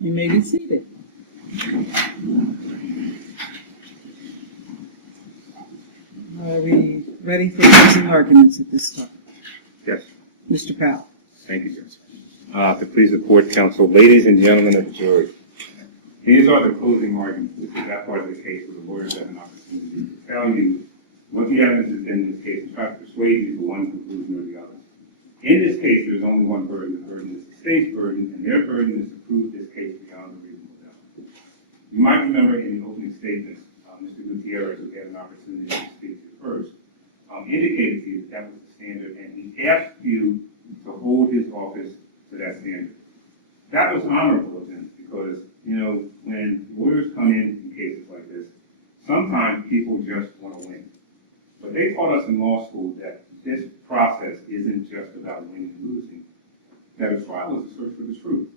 You may be seated. Are we ready for closing arguments at this time? Yes. Mr. Powell. Thank you, Judge. To please the court, counsel, ladies and gentlemen of the jury, these are the closing arguments. This is that part of the case where the lawyers have an opportunity to tell you what the evidence has been in this case and try to persuade you to one conclusion or the other. In this case, there's only one burden. The burden is the state's burden, and their burden is to prove this case beyond a reasonable doubt. You might remember in the opening statements, Mr. Gutierrez, who had an opportunity to speak to you first, indicated to you that was the standard, and he asked you to hold his office to that standard. That was honorable of him because, you know, when lawyers come in cases like this, sometimes people just want to win. But they taught us in law school that this process isn't just about winning and losing, that a trial is a search for the truth.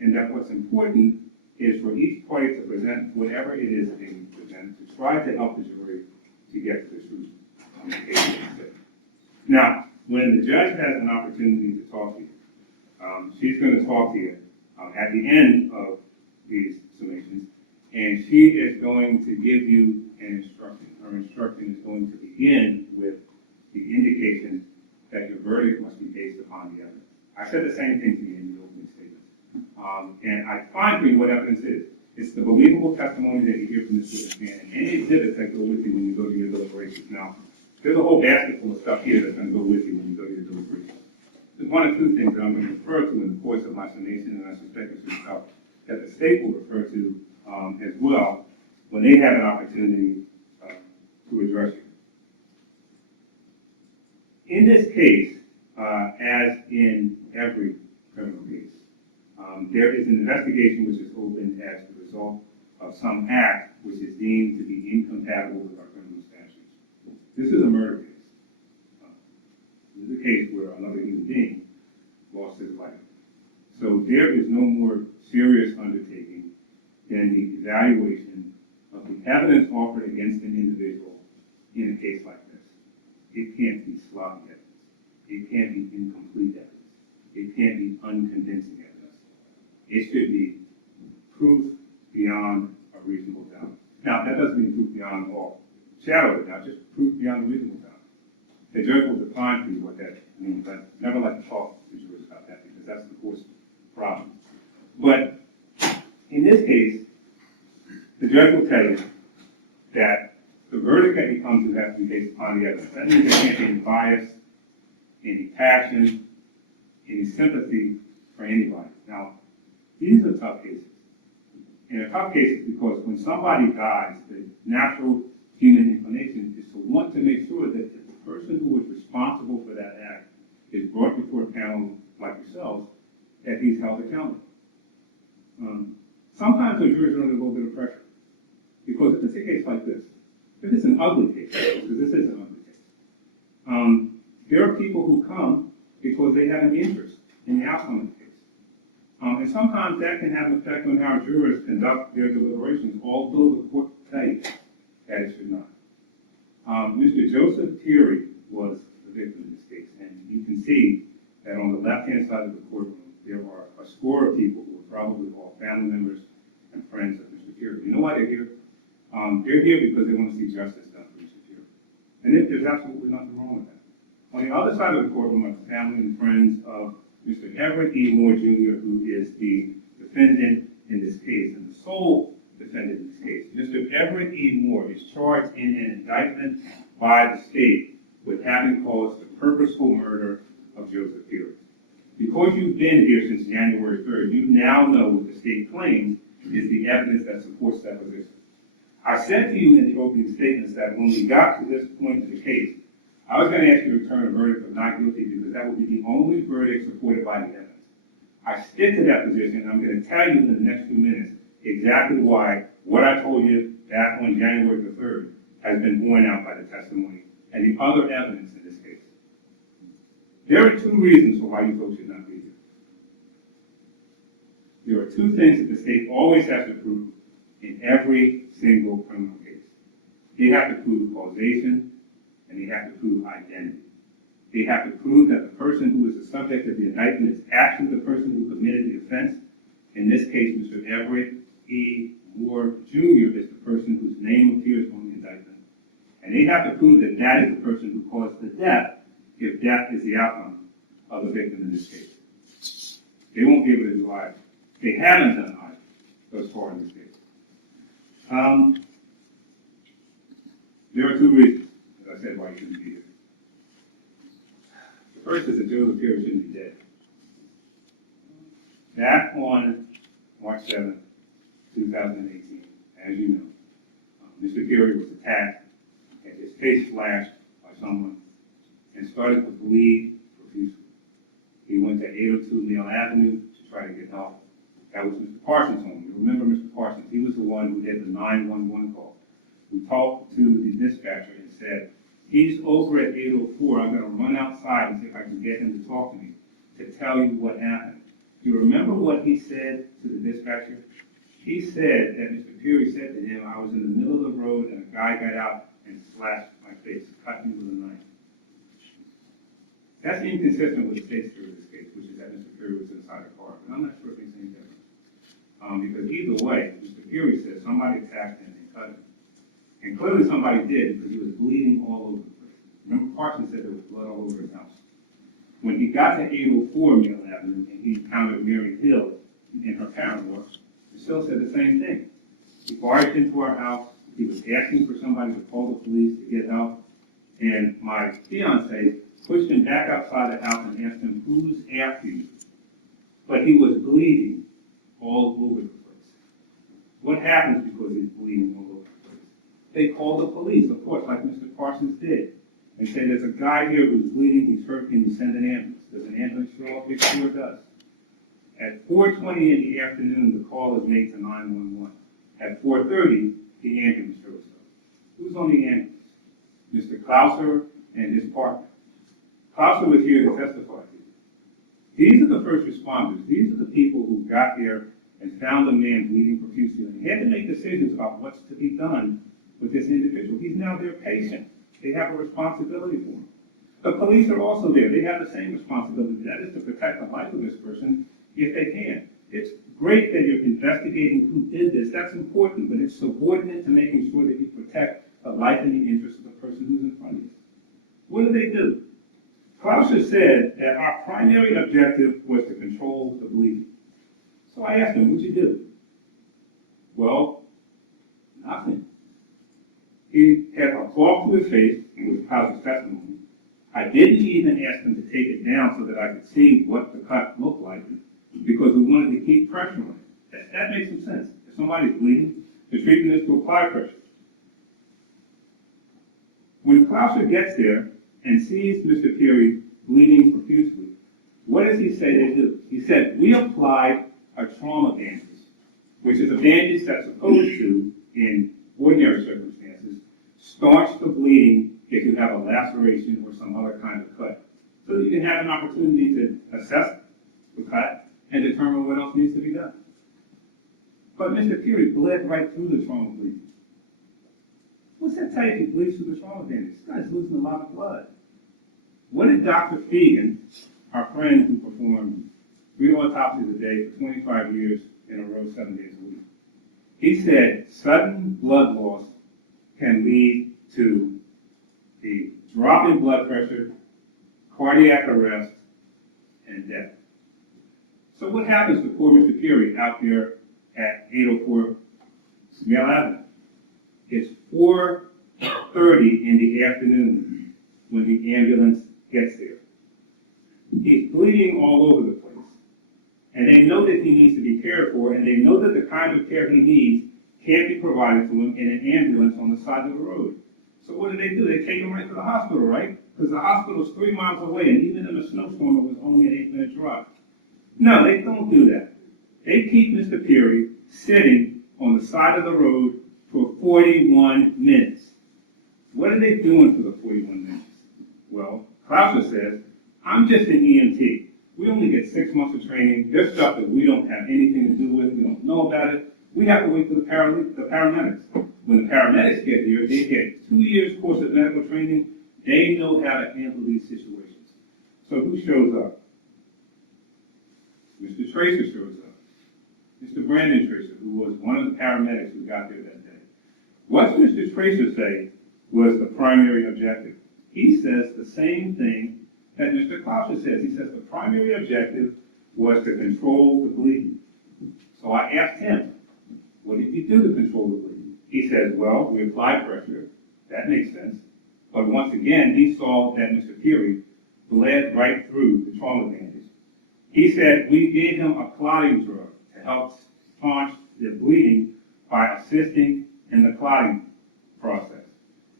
And that what's important is for each party to present whatever it is they present to try to help the jury to get to the truth on the case. Now, when the judge has an opportunity to talk to you, she's going to talk to you at the end of these summations, and she is going to give you an instruction. Her instruction is going to begin with the indication that your verdict must be based upon the evidence. I said the same thing to you in the opening statement. And I find for you what evidence is. It's the believable testimony that you hear from this witness stand and any exhibits that go with you when you go to your deliberations. Now, there's a whole basket full of stuff here that's going to go with you when you go to your deliberations. There's one or two things that I'm going to refer to in the course of my summation, and I suspect it's stuff that the state will refer to as well when they have an opportunity to address you. In this case, as in every criminal case, there is an investigation which is opened as the result of some act which is deemed to be incompatible with our criminal statutes. This is a murder case. This is a case where another human being lost his life. So there is no more serious undertaking than the evaluation of the evidence offered against an individual in a case like this. It can't be sloppy evidence. It can't be incomplete evidence. It can't be unconvincing evidence. It should be proof beyond a reasonable doubt. Now, that doesn't mean proof beyond all shadow of a doubt, just proof beyond a reasonable doubt. The judge will define for you what that means, but never like to talk to jurors about that because that's the course problem. But in this case, the judge will tell you that the verdict that he comes to has to be based upon the evidence. That means there can't be any bias, any passion, any sympathy for anybody. Now, these are tough cases. And they're tough cases because when somebody dies, the natural human inclination is to want to make sure that if the person who was responsible for that act is brought before a panel like yourselves, that he's held accountable. Sometimes the jurors are under a little bit of pressure because if it's a case like this, if it's an ugly case, because this is an ugly case, there are people who come because they have an interest in the outcome of the case. And sometimes that can have an effect on how jurors conduct their deliberations, although the court tell you that it should not. Mr. Joseph Pirri was the victim in this case, and you can see that on the left-hand side of the courtroom, there are a score of people who are probably all family members and friends of Mr. Pirri. You know why they're here? They're here because they want to see justice done for Mr. Pirri. And there's absolutely nothing wrong with that. On the other side of the courtroom are family and friends of Mr. Everett Moore, Jr., who is the defendant in this case, and the sole defendant in this case. Mr. Everett Moore is charged in an indictment by the state with having caused the purposeful murder of Joseph Pirri. Because you've been here since January 3rd, you now know what the state claims is the evidence that supports that position. I said to you in the opening statements that when we got to this point of the case, I was going to ask you to return a verdict of not guilty because that would be the only verdict supported by the evidence. I stick to that position, and I'm going to tell you in the next few minutes exactly why what I told you back on January the 3rd has been borne out by the testimony and the other evidence in this case. There are two reasons for why you folks should not be here. There are two things that the state always has to prove in every single criminal case. They have to prove causation, and they have to prove identity. They have to prove that the person who is the subject of the indictment is actually the person who committed the offense, In this case, Mr. Everett Moore Jr. is the person whose name appears on the indictment. And they have to prove that that is the person who caused the death if death is the outcome of the victim in this case. They won't be able to do either. They haven't done either thus far in this case. There are two reasons, as I said, why he shouldn't be here. The first is that Joseph Pirri shouldn't be dead. Back on March 7th, 2018, as you know, Mr. Pirri was attacked, had his face slashed by someone, and started to bleed profusely. He went to 802 Neal Avenue to try to get help. That was Mr. Parsons' home. You remember Mr. Parsons? He was the one who did the 911 call. We talked to the dispatcher and said, he's over at 804. I'm going to run outside and see if I can get him to talk to me to tell you what happened. Do you remember what he said to the dispatcher? He said that Mr. Pirri said to him, I was in the middle of the road and a guy got out and slashed my face, cut me with a knife. That's inconsistent with the state's theory of this case, which is that Mr. Pirri was inside the car. But I'm not sure if he's any different. Because either way, Mr. Pirri said somebody attacked him and cut him. And clearly somebody did, because he was bleeding all over the place. Remember, Parsons said there was blood all over his house. When he got to 804 Neal Avenue and he encountered Mary Hill and her paramour, Hill said the same thing. He barged into our house. He was asking for somebody to call the police to get help. And my fiance pushed him back outside the house and asked him, who's after you? But he was bleeding all over the place. What happens because he's bleeding all over the place? They called the police, of course, like Mr. Parsons did, and said, there's a guy here who's bleeding, he's hurt, can you send an ambulance? Does an ambulance show up? It sure does. At 4:20 in the afternoon, the call is made to 911. At 4:30, the ambulance shows up. Who's on the ambulance? Mr. Gloucester and his partner. Gloucester was here to testify to you. These are the first responders. These are the people who got there and found the man bleeding profusely. And they had to make decisions about what's to be done with this individual. He's now their patient. They have a responsibility for him. The police are also there. They have the same responsibility. That is to protect the life of this person if they can. It's great that you're investigating who did this. That's important, but it's subordinate to making sure that you protect the life and the interest of the person who's in front of you. What do they do? Gloucester said that our primary objective was to control the bleeding. So I asked him, what'd you do? Well, nothing. He had a cloth to his face, it was Gloucester's testimony. I didn't even ask him to take it down so that I could see what the cut looked like, because we wanted to keep pressure on it. That makes some sense. If somebody's bleeding, the treatment is to apply pressure. When Gloucester gets there and sees Mr. Pirri bleeding profusely, what does he say they do? He said, we applied a trauma bandage, which is a bandage that's supposed to, in ordinary circumstances, staunch the bleeding if you have a laceration or some other kind of cut, so that you can have an opportunity to assess the cut and determine what else needs to be done. But Mr. Pirri bled right through the trauma bleeding. What's that tell you if he bleeds through the trauma bandage? This guy's losing a lot of blood. What did Dr. Fegan, our friend who performed 3 autopsies a day for 25 years in a row, 7 days a week, he said sudden blood loss can lead to a drop in blood pressure, cardiac arrest, and death. So what happens to poor Mr. Pirri out there at 804 Neal Avenue? It's 4:30 in the afternoon when the ambulance gets there. He's bleeding all over the place. And they know that he needs to be cared for, and they know that the kind of care he needs can't be provided to him in an ambulance on the side of the road. So what do? They take him right to the hospital, right? Because the hospital is 3 miles away, and even in a snowstorm, it was only an 8-minute drive. No, they don't do that. They keep Mr. Pirri sitting on the side of the road for 41 minutes. What are they doing for the 41 minutes? Well, Gloucester says, I'm just an EMT. We only get 6 months of training. There's stuff that we don't have anything to do with. We don't know about it. We have to wait for the paramedics. When the paramedics get here, they get 2 years course of medical training. They know how to handle these situations. So who shows up? Mr. Tracer shows up. Mr. Brandon Tracer, who was one of the paramedics who got there that day. What Mr. Tracer say was the primary objective? He says the same thing that Mr. Gloucester says. He says the primary objective was to control the bleeding. So I asked him, what did you do to control the bleeding? He says, well, we applied pressure. That makes sense. But once again, he saw that Mr. Pirri bled right through the trauma bandage. He said, we gave him a clotting drug to help staunch the bleeding by assisting in the clotting process.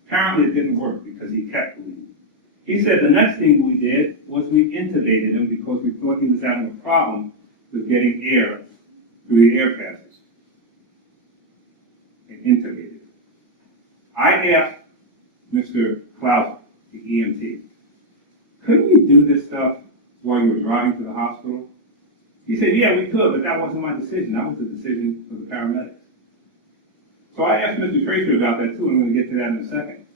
Apparently it didn't work because he kept bleeding. He said the next thing we did was we intubated him because we thought he was having a problem with getting air through the air passages. And intubated. I asked Mr. Klaus, the EMT, couldn't you do this stuff while you were driving to the hospital? He said, yeah, we could, but that wasn't my decision. That was the decision of the paramedics. So I asked Mr. Tracer about that too, and I'm going to get to that in a second.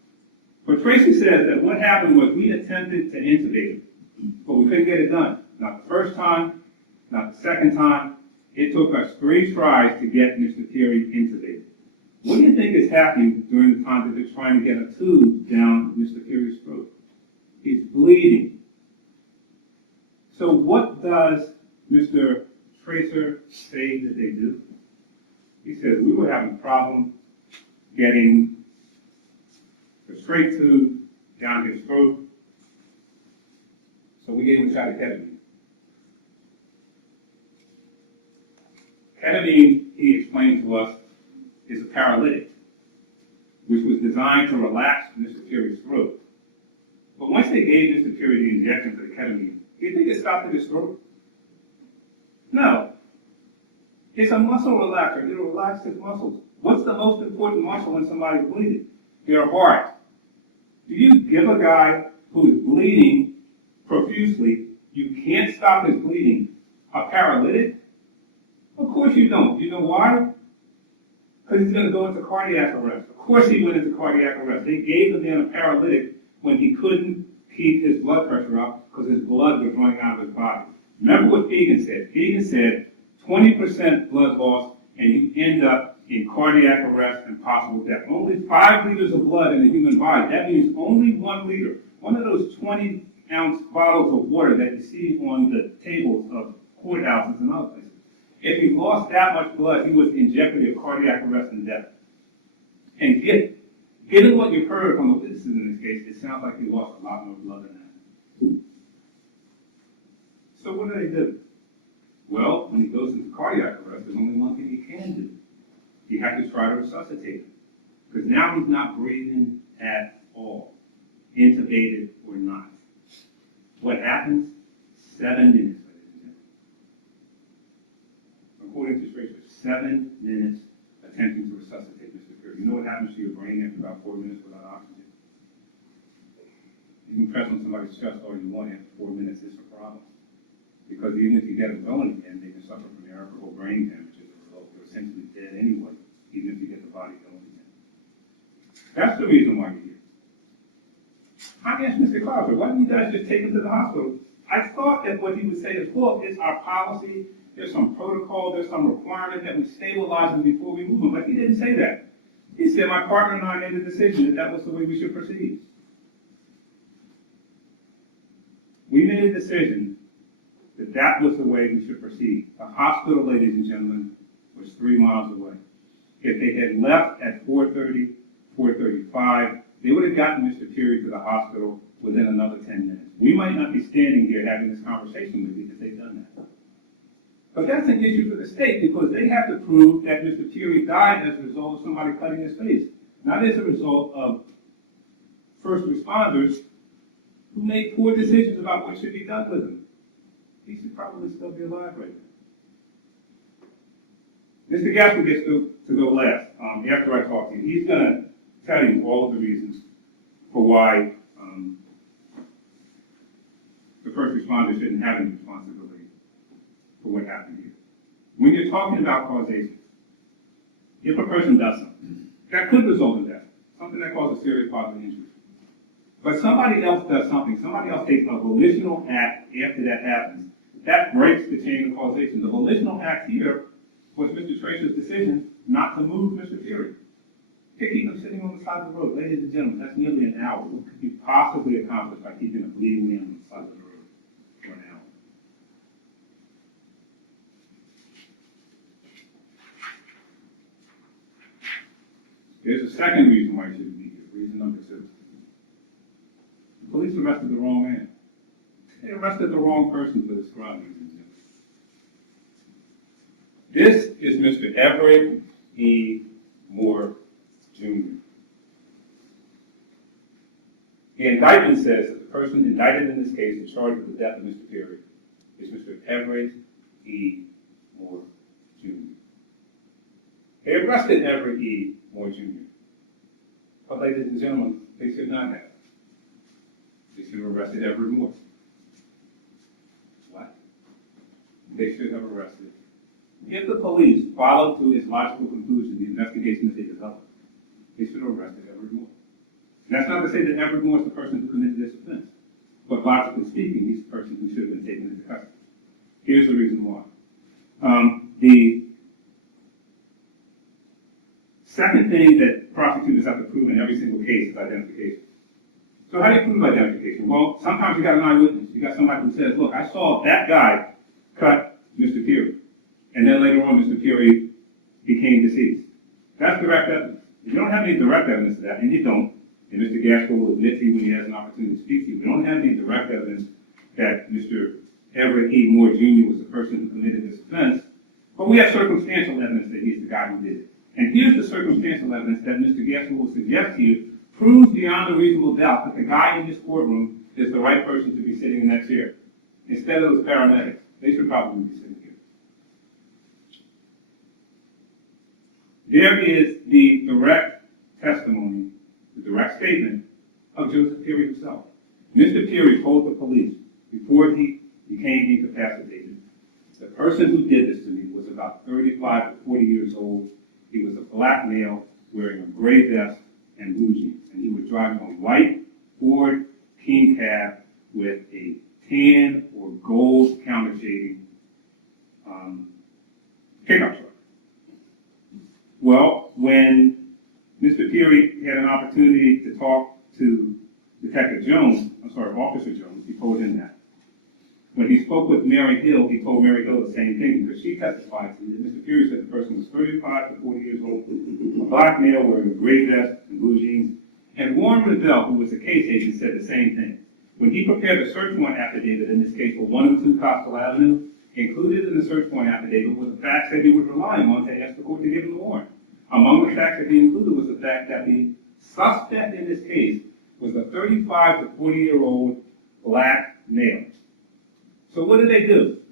But Tracy says that what happened was we attempted to intubate him, but we couldn't get it done. Not the first time, not the second time. It took us 3 tries to get Mr. Pirri intubated. What do you think is happening during the time that they're trying to get a tube down Mr. Pirri's throat? He's bleeding. So what does Mr. Tracer say that they do? He says, we were having a problem getting the straight tube down his throat, so we gave him a shot of ketamine. Ketamine, he explained to us, is a paralytic, which was designed to relax Mr. Pirri's throat. But once they gave Mr. Pirri the injection for the ketamine, do you think it stopped at his throat? No. It's a muscle relaxer. It'll relax his muscles. What's the most important muscle when somebody's bleeding? Their heart. Do you give a guy who's bleeding profusely, you can't stop his bleeding, a paralytic? Of course you don't. You know why? Because he's going to go into cardiac arrest. Of course he went into cardiac arrest. They gave the man a paralytic when he couldn't keep his blood pressure up because his blood was running out of his body. Remember what Fegan said. Fegan said 20% blood loss and you end up in cardiac arrest and possible death. Only 5 liters of blood in the human body. That means only 1 liter. One of those 20-ounce bottles of water that you see on the tables of courthouses and other places. If he lost that much blood, he was in jeopardy of cardiac arrest and death. And given what you've heard from the witnesses in this case, it sounds like he lost a lot more blood than that. So what do? Well, when he goes into cardiac arrest, there's only one thing he can do. You have to try to resuscitate him. Because now he's not breathing at all, intubated or not. What happens? 7 minutes. According to Tracer, 7 minutes attempting to resuscitate Mr. Pirri. You know what happens to your brain after about 4 minutes without oxygen? You can press on somebody's chest all you want after 4 minutes, it's a problem. Because even if you get them going again, they can suffer from irreparable brain damage as a result. They're essentially dead anyway, even if you get the body going again. That's the reason why you're here. I asked Mr. Clouser, why didn't you guys just take him to the hospital? I thought that what he would say is, look, it's our policy. There's some protocol, there's some requirement that we stabilize him before we move him. But he didn't say that. He said, my partner and I made a decision that that was the way we should proceed. We made a decision that that was the way we should proceed. The hospital, ladies and gentlemen, was 3 miles away. If they had left at 4:30, 4:35, they would have gotten Mr. Pirri to the hospital within another 10 minutes. We might not be standing here having this conversation with you if they'd done that. But that's an issue for the state because they have to prove that Mr. Pirri died as a result of somebody cutting his face, not as a result of first responders who made poor decisions about what should be done with him. He should probably still be alive right now. Mr. Gaskill gets to go last after I talk to you. He's going to tell you all of the reasons for why the first responders shouldn't have any responsibility for what happened here. When you're talking about causation, if a person does something, that could result in death, something that causes serious bodily injury. But somebody else does something, somebody else takes a volitional act after that happens, that breaks the chain of causation. The volitional act here was Mr. Tracer's decision not to move Mr. Pirri. To keep him sitting on the side of the road. Ladies and gentlemen, that's nearly an hour. What could you possibly accomplish by keeping a bleeding man on the side of the road for an hour? There's a second reason why you shouldn't be here. Reason number 2. The police arrested the wrong man. They arrested the wrong person for this crime, ladies and gentlemen. This is Mr. Everett Moore, Jr. The indictment says that the person indicted in this case and charged with the death of Mr. Pirri is Mr. Everett Moore, Jr. They arrested Everett Moore, Jr. But ladies and gentlemen, they should not have. They should have arrested Everett Moore. What? They should have arrested. If the police followed to its logical conclusion the investigation that they developed, they should have arrested Everett Moore. And that's not to say that Everett Moore is the person who committed this offense. But logically speaking, he's the person who should have been taken into custody. Here's the reason why. The second thing that prosecutors have to prove in every single case is identification. So how do you prove identification? Well, sometimes you got an eyewitness. You got somebody who says, look, I saw that guy cut Mr. Pirri. And then later on, Mr. Pirri became deceased. That's direct evidence. If you don't have any direct evidence of that, and you don't, and Mr. Gaskill will admit to you when he has an opportunity to speak to you, we don't have any direct evidence that Mr. Everett Moore, Jr. was the person who committed this offense, but we have circumstantial evidence that he's the guy who did it. And here's the circumstantial evidence that Mr. Gaskill will suggest to you proves beyond a reasonable doubt that the guy in this courtroom is the right person to be sitting in that chair. Instead of those paramedics, they should probably be sitting here. There is the direct testimony, the direct statement of Joseph Pirri himself. Mr. Pirri told the police before he became incapacitated, the person who did this to me was about 35 to 40 years old. He was a black male wearing a gray vest and blue jeans, and he was driving a white Ford King cab with a tan or gold counter shading pickup truck. Well, when Mr. Pirri had an opportunity to talk to Officer Jones, he told him that. When he spoke with Mary Hill, he told Mary Hill the same thing because she testified to that Mr. Pirri said the person was 35 to 40 years old, a black male wearing a gray vest and blue jeans. And Warren Revelle, who was a case agent, said the same thing. When he prepared the search warrant affidavit in this case for 102 Gaskill Avenue, included in the search warrant affidavit was the facts that he was relying on to ask the court to give him the warrant. Among the facts that he included was the fact that the suspect in this case was a 35 to 40-year-old black male. So what do?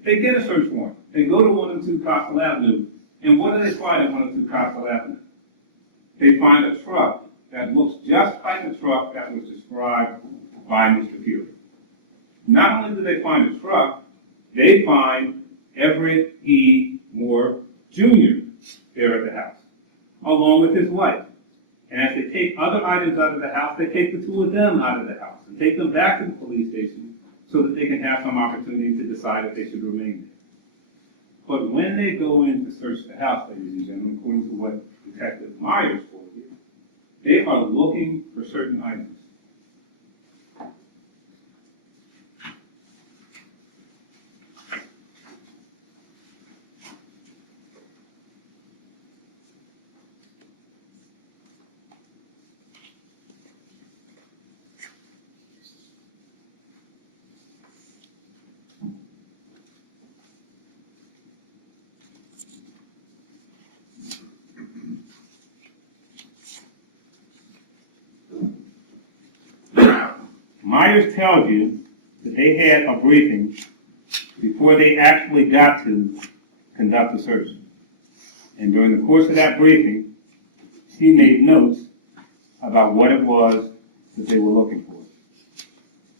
They get a search warrant. They go to 102 Gaskill Avenue, and what do they find at 102 Gaskill Avenue? They find a truck that looks just like the truck that was described by Mr. Pirri. Not only do they find a truck, they find Everett Moore, Jr. there at the house, along with his wife. And as they take other items out of the house, they take the two of them out of the house and take them back to the police station so that they can have some opportunity to decide if they should remain there. But when they go in to search the house, ladies and gentlemen, according to what Detective Myers told you, they are looking for certain items. Myers tells you that they had a briefing before they actually got to conduct the search. And during the course of that briefing, she made notes about what it was that they were looking for.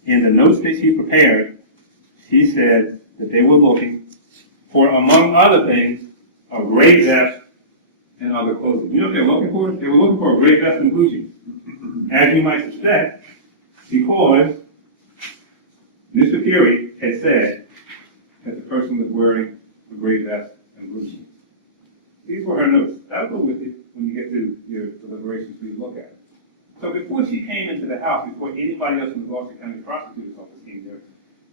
In the notes that she prepared, she said that they were looking for, among other things, a gray vest and other clothing. You know what they were looking for? They were looking for a gray vest and blue jeans. As you might suspect, because Mr. Pirri had said that the person was wearing a gray vest and blue jeans. These were her notes. That'll go with it when you get to your deliberations for you to look at it. So before she came into the house, before anybody else in the Gloucester County Prosecutor's Office came there,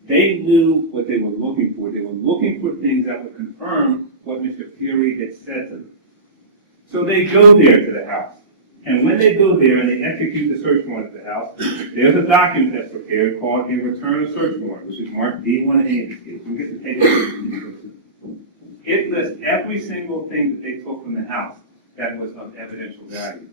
they knew what they were looking for. They were looking for things that would confirm what Mr. Pirri had said to them. So they go there to the house. And when they go there and they execute the search warrant at the house, there's a document that's prepared called a return of search warrant, which is marked D1A in this case. We'll get to take it. It lists every single thing that they took from the house that was of evidential value.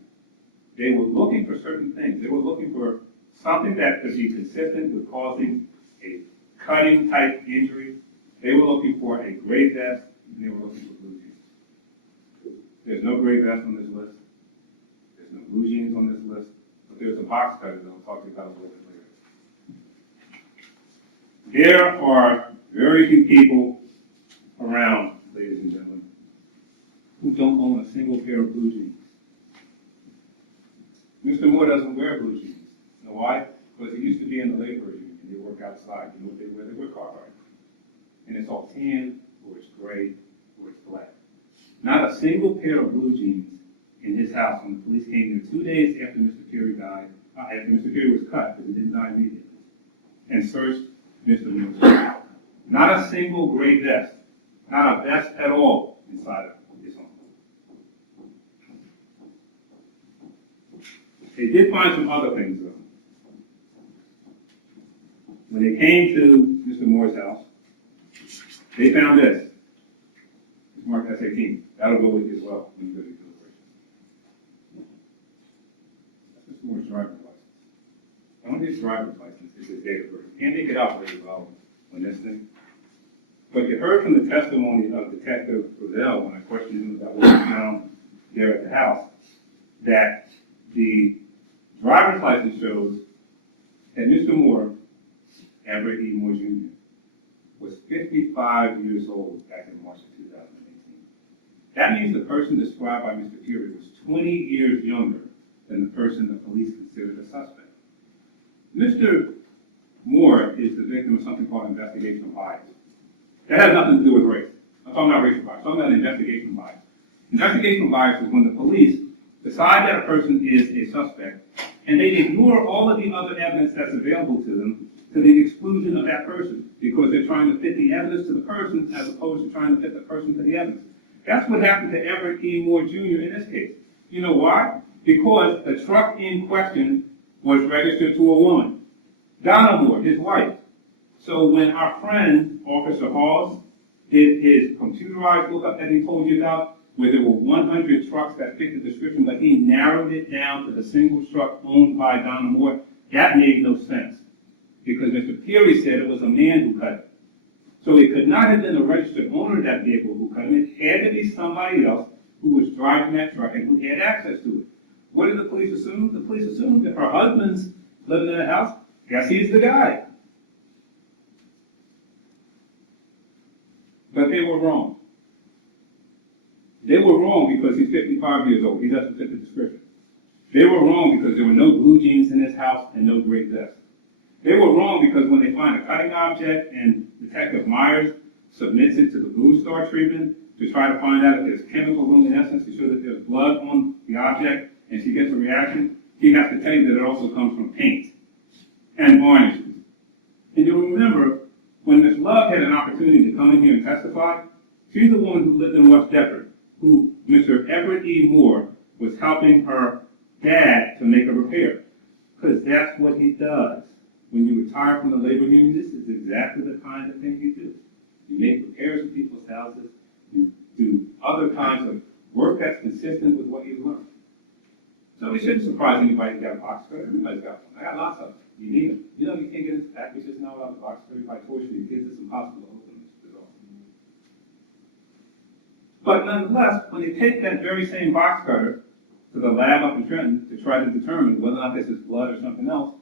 They were looking for certain things. They were looking for something that could be consistent with causing a cutting type injury. They were looking for a gray vest, and they were looking for blue jeans. There's no gray vest on this list. There's no blue jeans on this list. But there's a box cutter that I'll talk to you about a little bit later. There are very few people around, ladies and gentlemen, who don't own a single pair of blue jeans. Mr. Moore doesn't wear blue jeans. You know why? Because he used to be in the laborers union. They work outside. You know what they wear? They wear Carhartt. And it's all tan, or it's gray, or it's black. Not a single pair of blue jeans in his house when the police came there 2 days after Mr. Pirri died, after Mr. Pirri was cut, because he didn't die immediately, and searched Mr. Moore's house. Not a single gray vest. Not a vest at all inside of his home. They did find some other things, though. When they came to Mr. Moore's house, they found this. It's marked S18. That'll go with you as well when you go to your deliberation. That's Mr. Moore's driver's license. On his driver's license is his date of birth. Can't make it out very well on this thing. But you heard from the testimony of Detective Roselle when I questioned him about what was found there at the house, that the driver's license shows that Mr. Moore, Everett Moore Jr., was 55 years old back in March of 2018. That means the person described by Mr. Pirri was 20 years younger than the person the police considered a suspect. Mr. Moore is the victim of something called investigational bias. That has nothing to do with race. I'm talking about racial bias. I'm talking about investigational bias. Investigational bias is when the police decide that a person is a suspect and they ignore all of the other evidence that's available to them to the exclusion of that person because they're trying to fit the evidence to the person as opposed to trying to fit the person to the evidence. That's what happened to Everett Moore Jr. in this case. You know why? Because the truck in question was registered to a woman, Donna Moore, his wife. So when our friend, Officer Halls, did his computerized lookup that he told you about, where there were 100 trucks that fit the description, but he narrowed it down to the single truck owned by Donna Moore, that made no sense. Because Mr. Pirri said it was a man who cut it. So it could not have been a registered owner of that vehicle who cut it. It had to be somebody else who was driving that truck and who had access to it. What did the police assume? The police assumed if her husband's living in the house, guess he's the guy. But they were wrong. They were wrong because he's 55 years old. He doesn't fit the description. They were wrong because there were no blue jeans in his house and no gray vest. They were wrong because when they find a cutting object and Detective Myers submits it to the Blue Star treatment to try to find out if there's chemical luminescence to show that there's blood on the object and she gets a reaction, he has to tell you that it also comes from paint and varnishes. And you'll remember when Ms. Love had an opportunity to come in here and testify, she's the woman who lived in West Deptford, who Mr. Everett Moore was helping her dad to make a repair. Because that's what he does. When you retire from the labor union, this is exactly the kind of thing you do. You make repairs in people's houses. You do other kinds of work that's consistent with what you learn. So it shouldn't surprise anybody who's got a box cutter. Everybody's got one. I got lots of them. You need them. You know you can't get into packages now without a box cutter. If I torture your kids, it's impossible to open this door. But nonetheless, when they take that very same box cutter to the lab up in Trenton to try to determine whether or not this is blood or something else,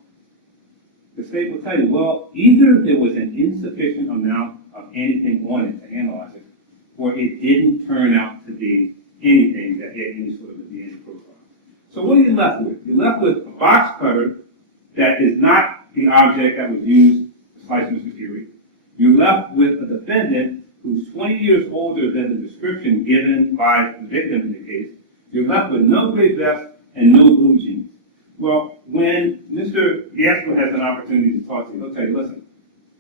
the state will tell you, well, either there was an insufficient amount of anything on it to analyze it, or it didn't turn out to be anything that had any sort of a DNA profile. So what are you left with? You're left with a box cutter that is not the object that was used to slice Mr. Pirri. You're left with a defendant who who's 20 years older than the description given by the victim in the case, you're left with no gray vest and no blue jeans. Well, when Mr. Gaskill has an opportunity to talk to you, he'll tell you, listen,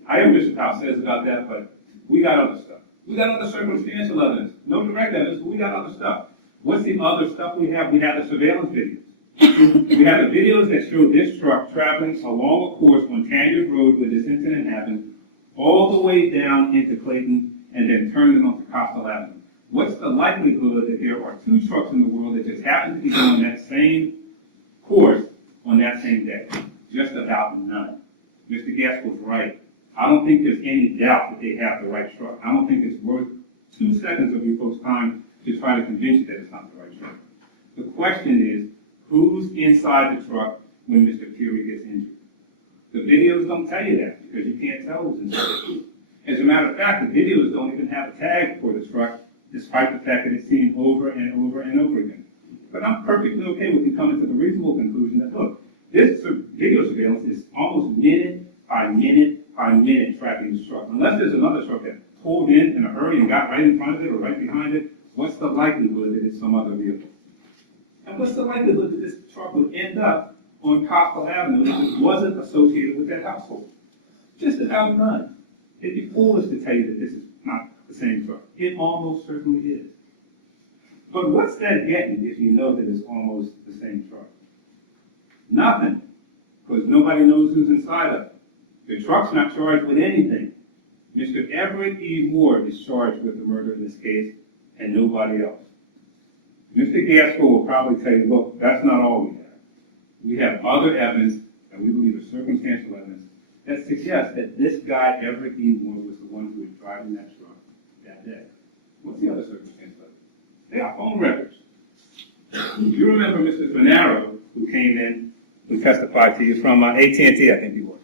I hear Mr. Powell says about that, but we got other stuff. We got other circumstantial evidence. No direct evidence, but we got other stuff. What's the other stuff we have? We have the surveillance videos. We have the videos that show this truck traveling along a course on Tanyard Road where this incident happened, all the way down into Clayton and then turning onto Gaskill Avenue. What's the likelihood that there are two trucks in the world that just happen to be going that same course on that same day? Just about none. Mr. Gaskill's right. I don't think there's any doubt that they have the right truck. I don't think it's worth 2 seconds of you folks' time to try to convince you that it's not the right truck. The question is, who's inside the truck when Mr. Pirri gets injured? The videos don't tell you that because you can't tell who's inside. As a matter of fact, the videos don't even have a tag for the truck, despite the fact that it's seen over and over and over again. But I'm perfectly okay with you coming to the reasonable conclusion that, look, this video surveillance is almost minute by minute by minute tracking this truck. Unless there's another truck that pulled in a hurry and got right in front of it or right behind it, what's the likelihood that it's some other vehicle? And what's the likelihood that this truck would end up on Gaskill Avenue if it wasn't associated with that household? Just about none. It'd be foolish to tell you that this is not the same truck. It almost certainly is. But what's that getting if you know that it's almost the same truck? Nothing, because nobody knows who's inside of it. The truck's not charged with anything. Mr. Everett Moore is charged with the murder in this case, and nobody else. Mr. Gaskill will probably tell you, look, that's not all we have. We have other evidence, and we believe is circumstantial evidence, that suggests that this guy, Everett Moore, was the one who was driving that truck that day. What's the other circumstantial evidence? They are phone records. You remember Mr. Finaro, who came in, who testified to you from AT&T, I think he was.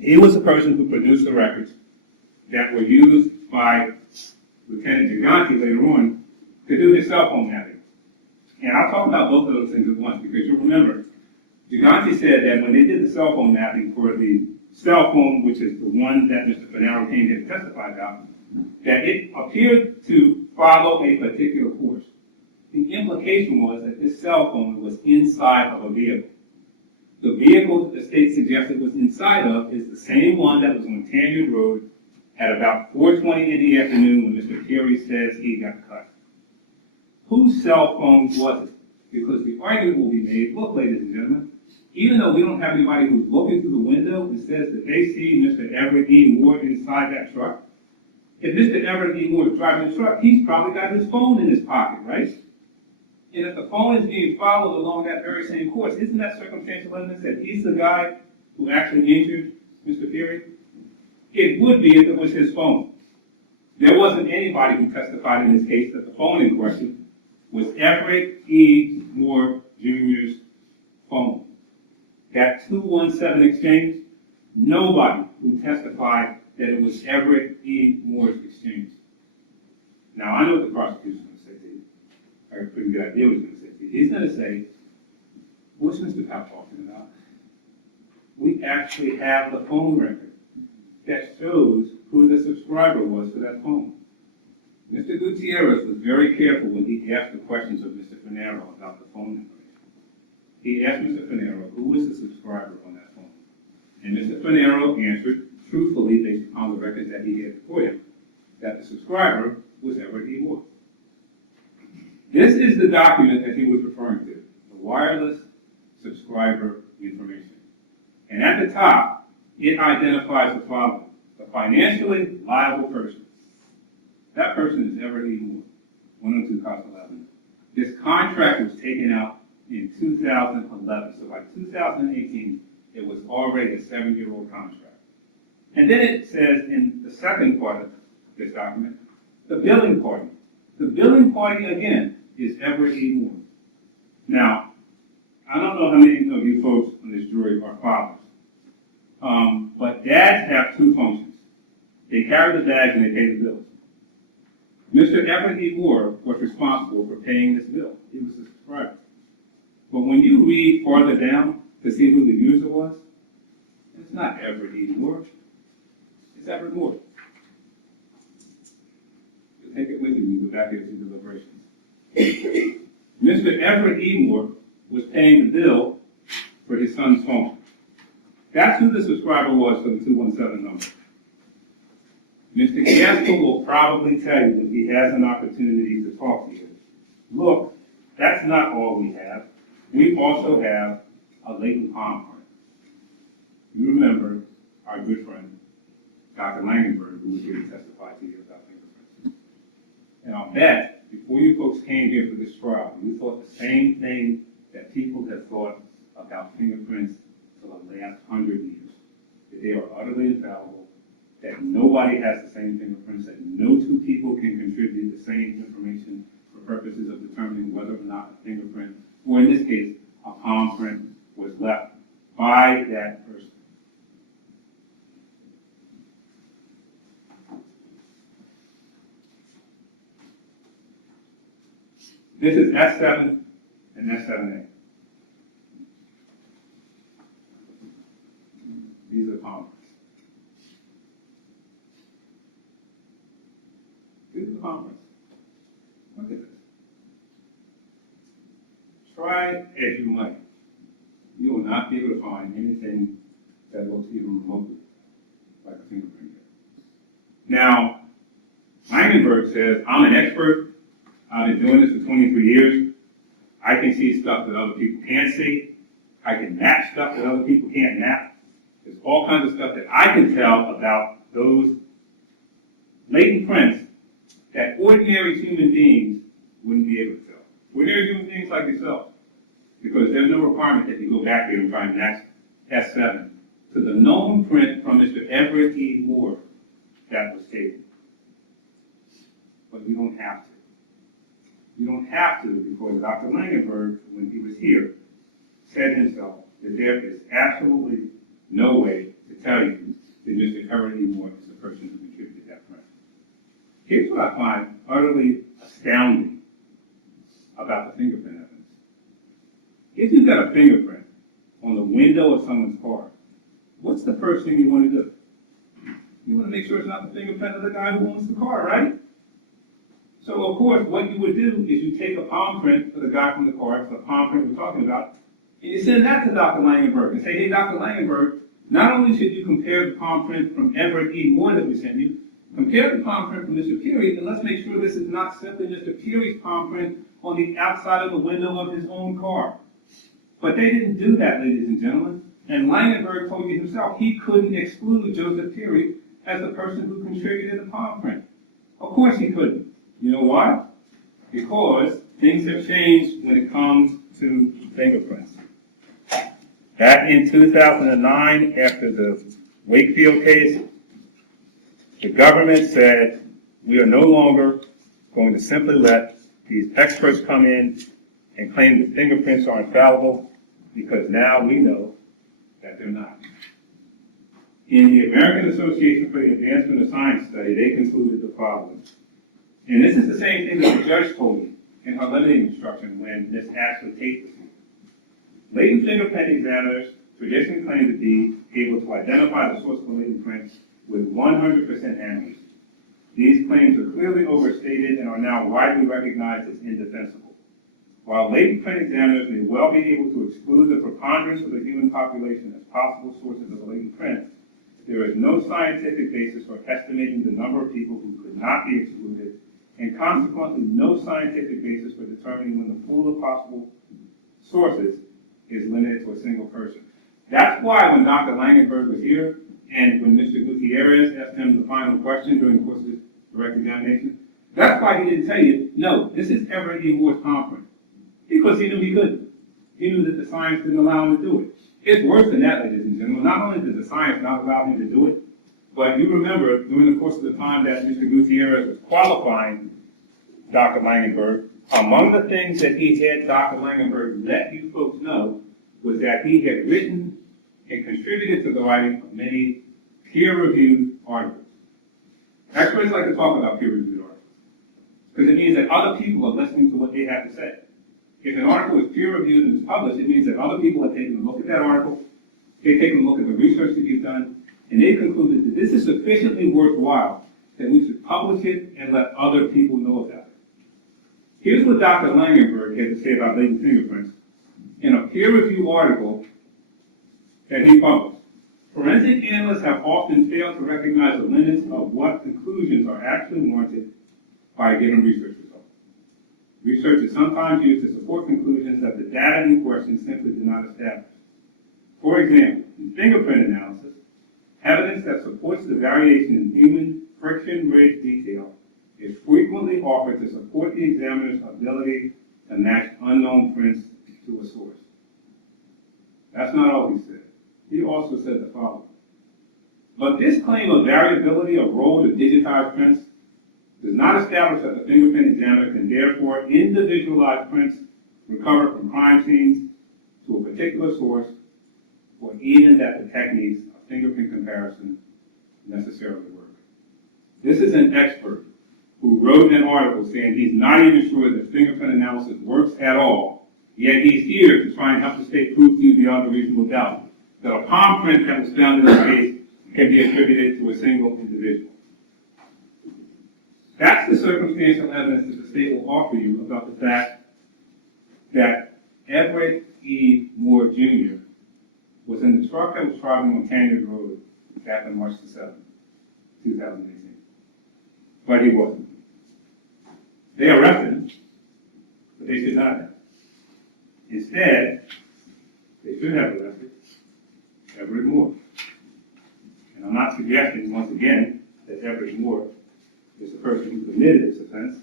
He was the person who produced the records that were used by Lieutenant Gigante later on to do his cell phone mapping. And I'll talk about both of those things at once because you'll remember, Gigante said that when they did the cell phone mapping for the cell phone, which is the one that Mr. Finaro came here to testify about, that it appeared to follow a particular course. The implication was that this cell phone was inside of a vehicle. The vehicle that the state suggested was inside of is the same one that was on Tanyard Road at about 4:20 in the afternoon when Mr. Pirri says he got cut. Whose cell phone was it? Because the argument will be made, look, ladies and gentlemen, even though we don't have anybody who's looking through the window and says that they see Mr. Everett Moore inside that truck, if Mr. Everett Moore is driving the truck, he's probably got his phone in his pocket, right? And if the phone is being followed along that very same course, isn't that circumstantial evidence that he's the guy who actually injured Mr. Pirri? It would be if it was his phone. There wasn't anybody who testified in this case that the phone in question was Everett Moore Jr.'s phone. That 217 exchange, nobody who testified that it was Everett Moore's exchange. Now, I know what the prosecution's going to say to you. I have a pretty good idea what he's going to say to you. He's going to say, what's Mr. Powell talking about? We actually have the phone record that shows who the subscriber was for that phone. Mr. Gutierrez was very careful when he asked the questions of Mr. Finaro about the phone information. He asked Mr. Finaro who was the subscriber on that phone. And Mr. Finaro answered truthfully based upon the records that he had before him, that the subscriber was Everett Moore. This is the document that he was referring to, the wireless subscriber information. And at the top, it identifies the following: the financially liable person. That person is Everett Moore, 102 Gaskill Avenue. This contract was taken out in 2011, so by 2018, it was already a 7-year-old contract. And then it says in the second part of this document, the billing party. The billing party, again, is Everett Moore. Now, I don't know how many of you folks on this jury are fathers, but dads have two functions. They carry the badge and they pay the bills. Mr. Everett Moore was responsible for paying this bill. He was the subscriber. But when you read farther down to see who the user was, it's not Everett Moore. It's Everett Moore. take it with you when you go back into deliberations. Mr. Everett Moore was paying the bill for his son's phone. That's who the subscriber was for the 217 number. Mr. Gaskill will probably tell you when he has an opportunity to talk to you, look, that's not all we have. We also have a latent palm print. You remember our good friend, Dr. Langenberg, who was here to testify to you about fingerprints. And I'll bet, before you folks came here for this trial, you thought the same thing that people have thought about fingerprints for the last 100 years, that they are utterly infallible, that nobody has the same fingerprints, that no two people can contribute the same information for purposes of determining whether or not a fingerprint, or in this case, a palm print, was left by that person. This is S7 and S7A. These are palm prints. These are the palm prints. Look at this. Try as you might, you will not be able to find anything that looks even remotely like a fingerprint. Now, Langenberg says, I'm an expert. I've been doing this for 23 years. I can see stuff that other people can't see. I can match stuff that other people can't match. There's all kinds of stuff that I can tell about those latent prints that ordinary human beings wouldn't be able to tell. Ordinary human beings like yourself. Because there's no requirement that you go back there and try and match S7 to the known print from Mr. Everett Moore that was taken. But you don't have to. You don't have to, because Dr. Langenberg, when he was here, said himself that there is absolutely no way to tell you that Mr. Everett Moore is the person who contributed that print. Here's what I find utterly astounding about the fingerprint evidence. If you've got a fingerprint on the window of someone's car, what's the first thing you want to do? You want to make sure it's not the fingerprint of the guy who owns the car, right? So, of course, what you would do is you take a palm print for the guy from the car, the palm print we're talking about, and you send that to Dr. Langenberg and say, hey, Dr. Langenberg, not only should you compare the palm print from Everett Moore that we sent you, compare the palm print from Mr. Pirri, and let's make sure this is not simply Mr. Pirri's palm print on the outside of the window of his own car. But they didn't do that, ladies and gentlemen. And Langenberg told you himself he couldn't exclude Joseph Pirri as the person who contributed the palm print. Of course he couldn't. You know why? Because things have changed when it comes to fingerprints. Back in 2009, after the Wakefield case, the government said, we are no longer going to simply let these experts come in and claim that fingerprints are infallible, because now we know that they're not. In the American Association for the Advancement of Science study, they concluded the following. And this is the same thing that the judge told me in her limiting instruction when Ms. Ashley Tate was here. Latent fingerprint examiners traditionally claim to be able to identify the source of the latent print with 100% accuracy. These claims are clearly overstated and are now widely recognized as indefensible. While latent print examiners may well be able to exclude the preponderance of the human population as possible sources of the latent print, there is no scientific basis for estimating the number of people who could not be excluded, and consequently no scientific basis for determining when the pool of possible sources is limited to a single person. That's why when Dr. Langenberg was here, and when Mr. Gutierrez asked him the final question during the course of his direct examination, that's why he didn't tell you, no, this is Everett Moore's palm print. Because he knew he couldn't. He knew that the science didn't allow him to do it. It's worse than that, ladies and gentlemen. Not only did the science not allow him to do it, but you remember during the course of the time that Mr. Gutierrez was qualifying Dr. Langenberg, among the things that he had Dr. Langenberg let you folks know was that he had written and contributed to the writing of many peer-reviewed articles. Experts like to talk about peer-reviewed articles because it means that other people are listening to what they have to say. If an article is peer-reviewed and is published, it means that other people have taken a look at that article, they've taken a look at the research that you've done, and they've concluded that this is sufficiently worthwhile that we should publish it and let other people know about it. Here's what Dr. Langenberg had to say about latent fingerprints in a peer-reviewed article that he published. Forensic analysts have often failed to recognize the limits of what conclusions are actually warranted by a given research result. Research is sometimes used to support conclusions that the data in question simply do not establish. For example, in fingerprint analysis, evidence that supports the variation in human friction ridge detail is frequently offered to support the examiner's ability to match unknown prints to a source. That's not all he said. He also said the following. But this claim of variability of rolled or digitized prints does not establish that the fingerprint examiner can therefore individualize prints recovered from crime scenes to a particular source, or even that the techniques of fingerprint comparison necessarily work. This is an expert who wrote an article saying he's not even sure that fingerprint analysis works at all, yet he's here to try and help the state prove to you beyond a reasonable doubt that a palm print that was found in the case can be attributed to a single individual. That's the circumstantial evidence that the state will offer you about the fact that Everett E. Moore, Jr. was in the truck that was driving on Canyon Road back on March the 7th, 2018. But he wasn't. They arrested him, but they should not have. Instead, they should have arrested Everett Moore. And I'm not suggesting, once again, that Everett Moore is the person who committed this offense.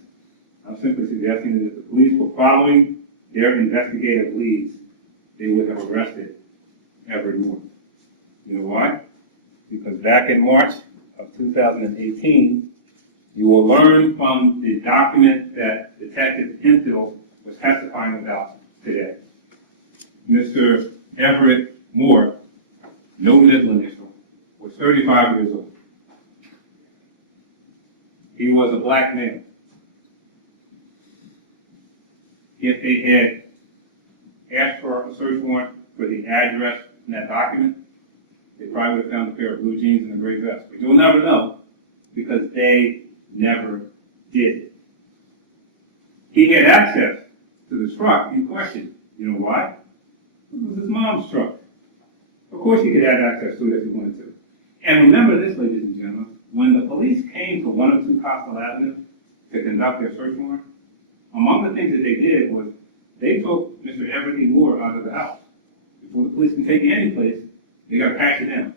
I'm simply suggesting that if the police were following their investigative leads, they would have arrested Everett Moore. You know why? Because back in March of 2018, you will learn from the document that Detective Hemphill was testifying about today. Mr. Everett Moore, no middle initial, was 35 years old. He was a black male. If they had asked for a search warrant for the address in that document, they probably would have found a pair of blue jeans and a gray vest. But you'll never know because they never did. He had access to the truck in question. You know why? It was his mom's truck. Of course he could have access to it if he wanted to. And remember this, ladies and gentlemen, when the police came to 102 Gaskill Avenue to conduct their search warrant, among the things that they did was they took Mr. Everett E. Moore out of the house. Before the police can take you any place, they got to pat you down.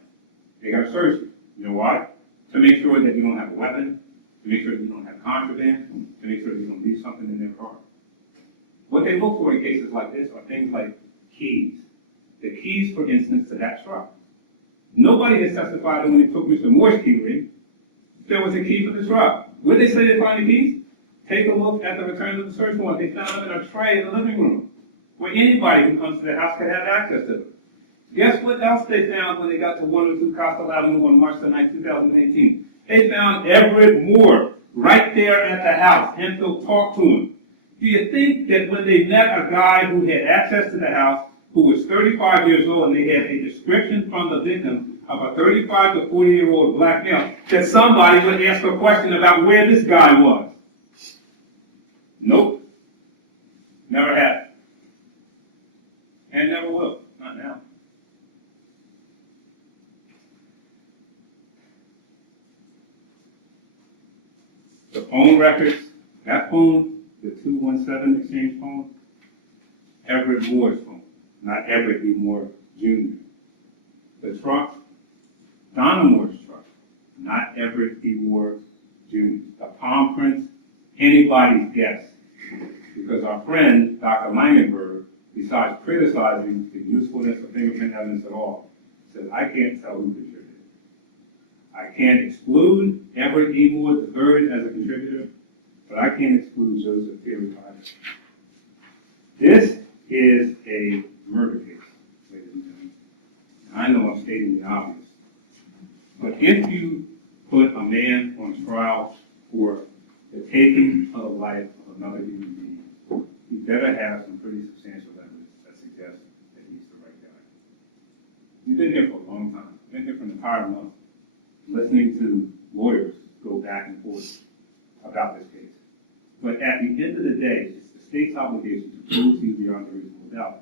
They got to search you. You know why? To make sure that you don't have a weapon, to make sure that you don't have contraband, to make sure that you don't leave something in their car. What they look for in cases like this are things like keys. The keys, for instance, to that truck. Nobody has testified that when they took Mr. Moore's key ring, there was a key for the truck. Where did they say they find the keys? Take a look at the return of the search warrant. They found them in a tray in the living room, where anybody who comes to the house could have access to them. Guess what else they found when they got to 102 Gaskill Avenue on March the 9th, 2018? They found Everett Moore right there at the house. Hemphill talked to him. Do you think that when they met a guy who had access to the house, who was 35 years old, and they had a description from the victim of a 35 to 40-year-old black male, that somebody would ask a question about where this guy was? Nope. Never have. And never will. Not now. The phone records, that phone, the 217 exchange phone, Everett Moore's phone, not Everett E. Moore, Jr. The truck, Donna Moore's truck, not Everett E. Moore, Jr. The palm prints, anybody's guess. Because our friend, Dr. Langenberg, besides criticizing the usefulness of fingerprint evidence at all, said, I can't tell who contributed. I can't exclude Everett E. Moore III as a contributor, but I can't exclude Joseph Pirri either. This is a murder case, ladies and gentlemen. I know I'm stating the obvious, but if you put a man on trial for the taking of the life of another human being, you better have some pretty substantial evidence that suggests that he's the right guy. You've been here for a long time. You've been here for an entire month, listening to lawyers go back and forth about this case. But at the end of the day, it's the state's obligation to prove to you beyond a reasonable doubt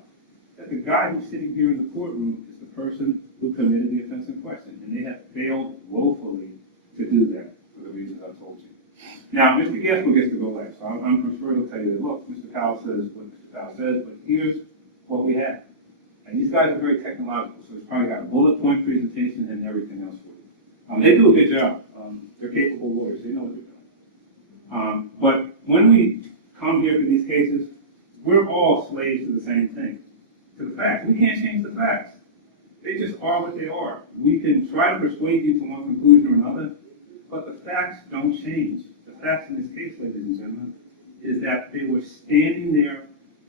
that the guy who's sitting here in the courtroom is the person who committed the offense in question, and they have failed woefully to do that for the reasons I've told you. Now, Mr. Gaskill gets to go last, so I'm sure he'll tell you that, look, Mr. Powell says what Mr. Powell says, but here's what we have. And these guys are very technological, so it's probably got a bullet point presentation and everything else for you. They do a good job. They're capable lawyers. They know what they're doing. But when we come here for these cases, we're all slaves to the same thing, to the facts. We can't change the facts. They just are what they are. We can try to persuade you to one conclusion or another, but the facts don't change. The facts in this case, ladies and gentlemen, is that they were standing there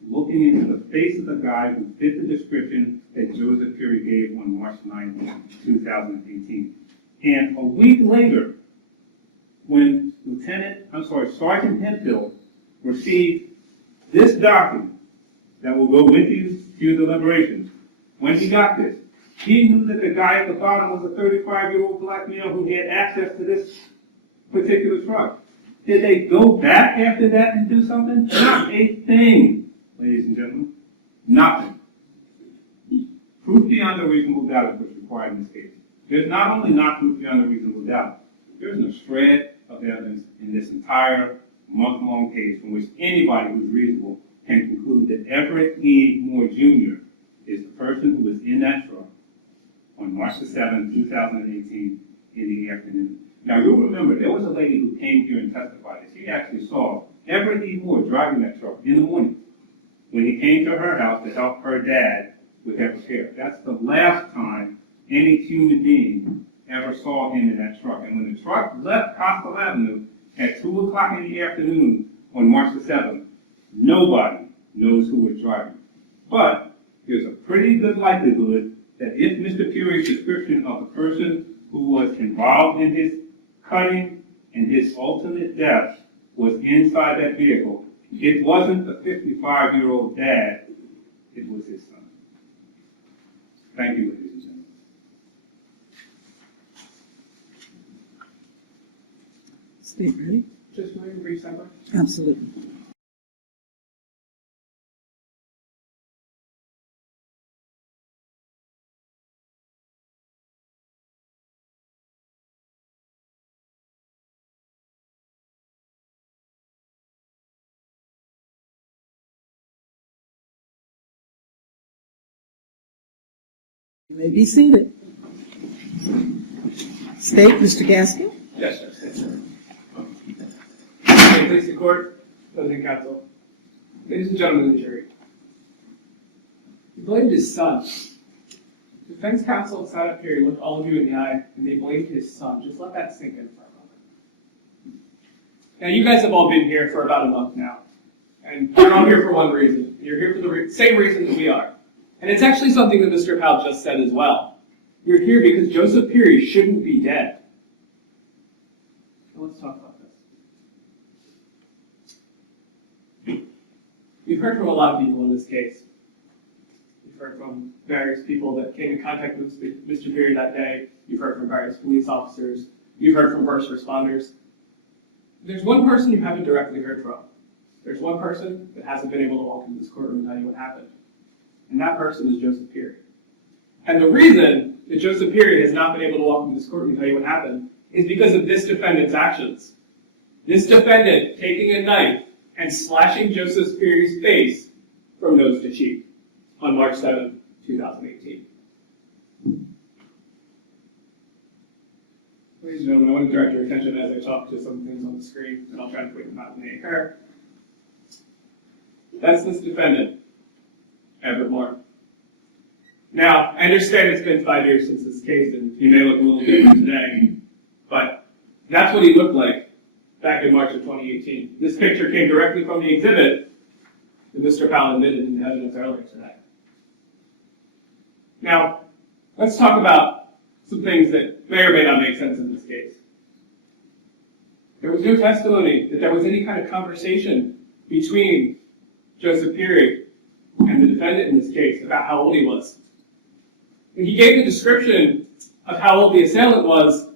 looking into the face of the guy who fit the description that Joseph Pirri gave on March 9, 2018. And a week later, when Sergeant Hemphill received this document that will go with you to your deliberations, when he got this, he knew that the guy at the bottom was a 35-year-old black male who had access to this particular truck. Did they go back after that and do something? Not a thing, ladies and gentlemen. Nothing. Proof beyond a reasonable doubt is what's required in this case. There's not only not proof beyond a reasonable doubt, there's no shred of evidence in this entire month-long case from which anybody who's reasonable can conclude that Everett Moore Jr. is the person who was in that truck on March 7, 2018 in the afternoon. Now, you'll remember, there was a lady who came here and testified that she actually saw Everett Moore driving that truck in the morning when he came to her house to help her dad with her care. That's the last time any human being ever saw him in that truck. And when the truck left Gaskill Avenue at 2 o'clock in the afternoon on March the 7th, nobody knows who was driving. But there's a pretty good likelihood that if Mr. Pirri's description of the person who was involved in his cutting and his ultimate death was inside that vehicle, it wasn't the 55-year-old dad, it was his son. Thank you, ladies and gentlemen. State ready? Just a brief sidebar. Absolutely. You may be seated. State, Mr. Gaskill. Yes, sir. Yes, sir. Okay, please, the court, opposing counsel. Ladies and gentlemen of the jury. He blamed his son. Defense counsel sat up here, looked all of you in the eye, and they blamed his son. Just let that sink in for a moment. Now, you guys have all been here for about a month now. And you're all here for one reason. You're here for the same reason that we are. And it's actually something that Mr. Powell just said as well. You're here because Joseph Pirri shouldn't be dead. Now let's talk about this. We've heard from a lot of people in this case. We've heard from various people that came in contact with Mr. Pirri that day. You've heard from various police officers. You've heard from first responders. There's one person you haven't directly heard from. There's one person that hasn't been able to walk into this courtroom and tell you what happened. And that person is Joseph Pirri. And the reason that Joseph Pirri has not been able to walk into this courtroom and tell you what happened is because of this defendant's actions. This defendant taking a knife and slashing Joseph Pirri's face from nose to cheek on March 7, 2018. Ladies and gentlemen, I want to direct your attention as I talk to some things on the screen, and I'll try to point them out when they occur. That's this defendant, Everett Moore. Now, I understand it's been 5 years since this case, and he may look a little different today, but that's what he looked like back in March of 2018. This picture came directly from the exhibit that Mr. Powell admitted in the evidence earlier today. Now, let's talk about some things that may or may not make sense in this case. There was no testimony that there was any kind of conversation between Joseph Pirri and the defendant in this case about how old he was. When he gave the description of how old the assailant was,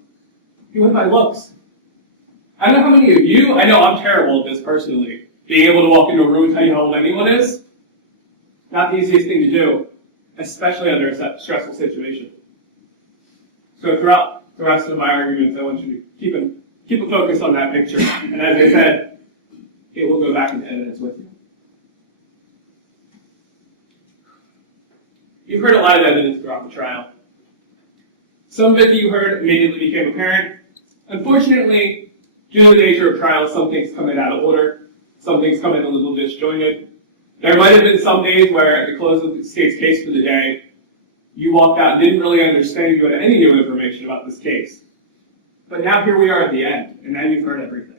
he went by looks. I don't know how many of you, I know I'm terrible at this personally, being able to walk into a room and tell you how old anyone is. Not the easiest thing to do, especially under a stressful situation. So throughout the rest of my arguments, I want you to keep a focus on that picture. And as I said, it will go back into evidence with you. You've heard a lot of evidence throughout the trial. Some of it that you heard immediately became apparent. Unfortunately, due to the nature of trials, some things come in out of order. Some things come in a little disjointed. There might have been some days where at the close of the state's case for the day, you walked out and didn't really understand you had any new information about this case. But now here we are at the end, and now you've heard everything.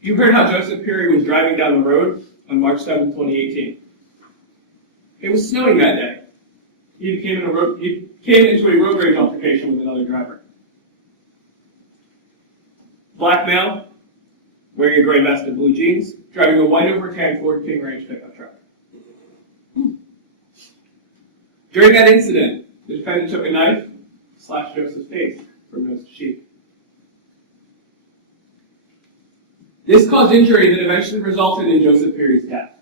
You heard how Joseph Pirri was driving down the road on March 7, 2018. It was snowing that day. He came into a road rage altercation with another driver. Black male, wearing a gray vest and blue jeans, driving a white over tan Ford King Range pickup truck. During that incident, the defendant took a knife, slashed Joseph's face from nose to cheek. This caused injury that eventually resulted in Joseph Pirri's death.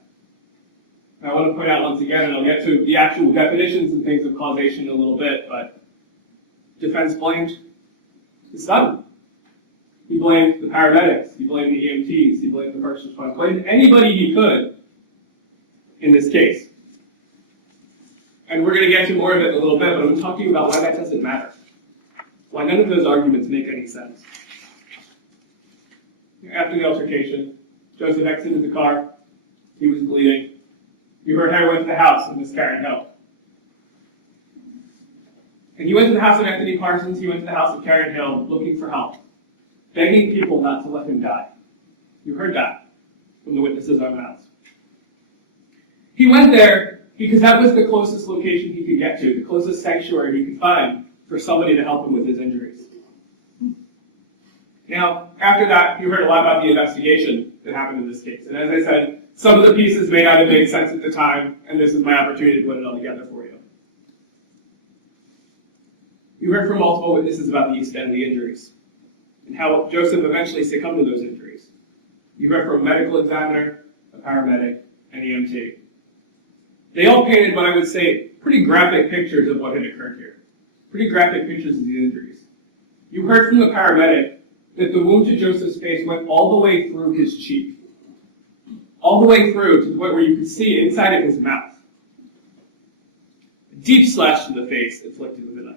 Now, I want to point out once again, and I'll get to the actual definitions and things of causation in a little bit, but defense blamed his son. He blamed the paramedics, he blamed the EMTs, he blamed the first responders, blamed anybody he could in this case. And we're going to get to more of it in a little bit, but I'm talking about why that doesn't matter. Why none of those arguments make any sense. After the altercation, Joseph exited the car. He was bleeding. You heard Harry went to the house and was carrying help. And he went to the house of Anthony Parsons, he went to the house of Karen Hill looking for help, begging people not to let him die. You heard that from the witnesses' own mouths. He went there because that was the closest location he could get to, the closest sanctuary he could find for somebody to help him with his injuries. Now, after that, you heard a lot about the investigation that happened in this case. And as I said, some of the pieces may not have made sense at the time, and this is my opportunity to put it all together for you. You heard from multiple witnesses about the extent of the injuries, and how Joseph eventually succumbed to those injuries. You heard from a medical examiner, a paramedic, and EMT. They all painted what I would say pretty graphic pictures of what had occurred here. Pretty graphic pictures of the injuries. You heard from the paramedic that the wound to Joseph's face went all the way through his cheek. All the way through to the point where you could see inside of his mouth. A deep slash to the face inflicted with a knife.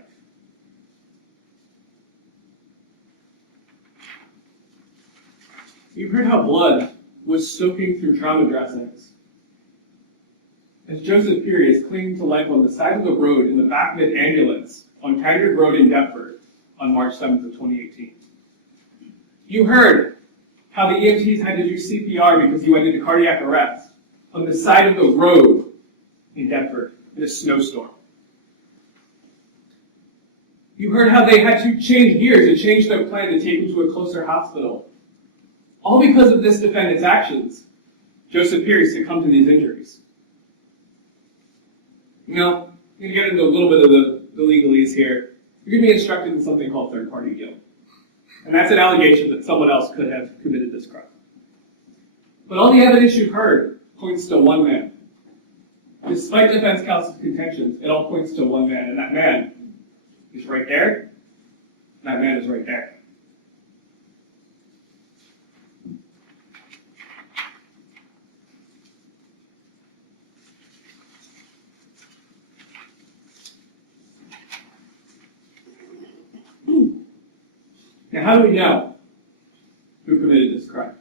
You heard how blood was soaking through trauma dressings as Joseph Pirri is clinging to life on the side of the road in the back of an ambulance on Taggart Road in Deptford on March 7th of 2018. You heard how the EMTs had to do CPR because he went into cardiac arrest on the side of the road in Deptford in a snowstorm. You heard how they had to change gears and change their plan to take him to a closer hospital. All because of this defendant's actions, Joseph Pirri succumbed to these injuries. Now, I'm going to get into a little bit of the legalese here. You're going to be instructed in something called third-party guilt. And that's an allegation that someone else could have committed this crime. But all the evidence you've heard points to one man. Despite defense counsel's contentions, it all points to one man, and that man is right there. That man is right there. Now, how do we know who committed this crime?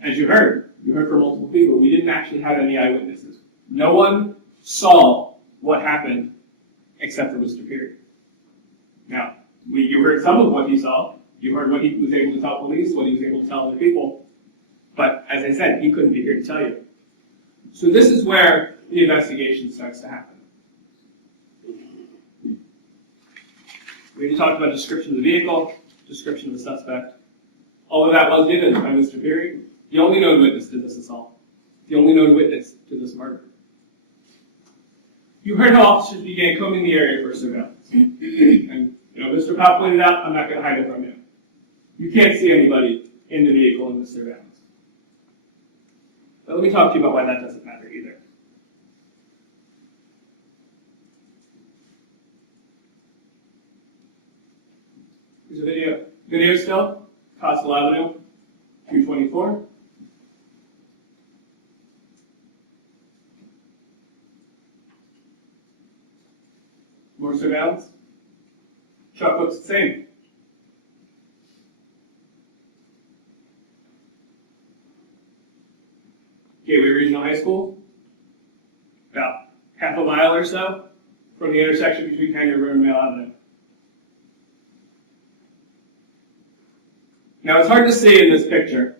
As you heard from multiple people, we didn't actually have any eyewitnesses. No one saw what happened except for Mr. Pirri. Now, you heard some of what he saw. You heard what he was able to tell police, what he was able to tell other people. But as I said, he couldn't be here to tell you. So this is where the investigation starts to happen. We already talked about description of the vehicle, description of the suspect. All of that was given by Mr. Pirri, the only known witness to this assault, the only known witness to this murder. You heard how officers began combing the area for surveillance. And, Mr. Powell pointed out, I'm not going to hide it from you. You can't see anybody in the vehicle in the surveillance. But let me talk to you about why that doesn't matter either. Here's a video still, Gaskill Avenue, 224. More surveillance. Truck looks the same. Gateway Regional High School, about half a mile or so from the intersection between Kangaroo Road and Mail Avenue. Now it's hard to see in this picture.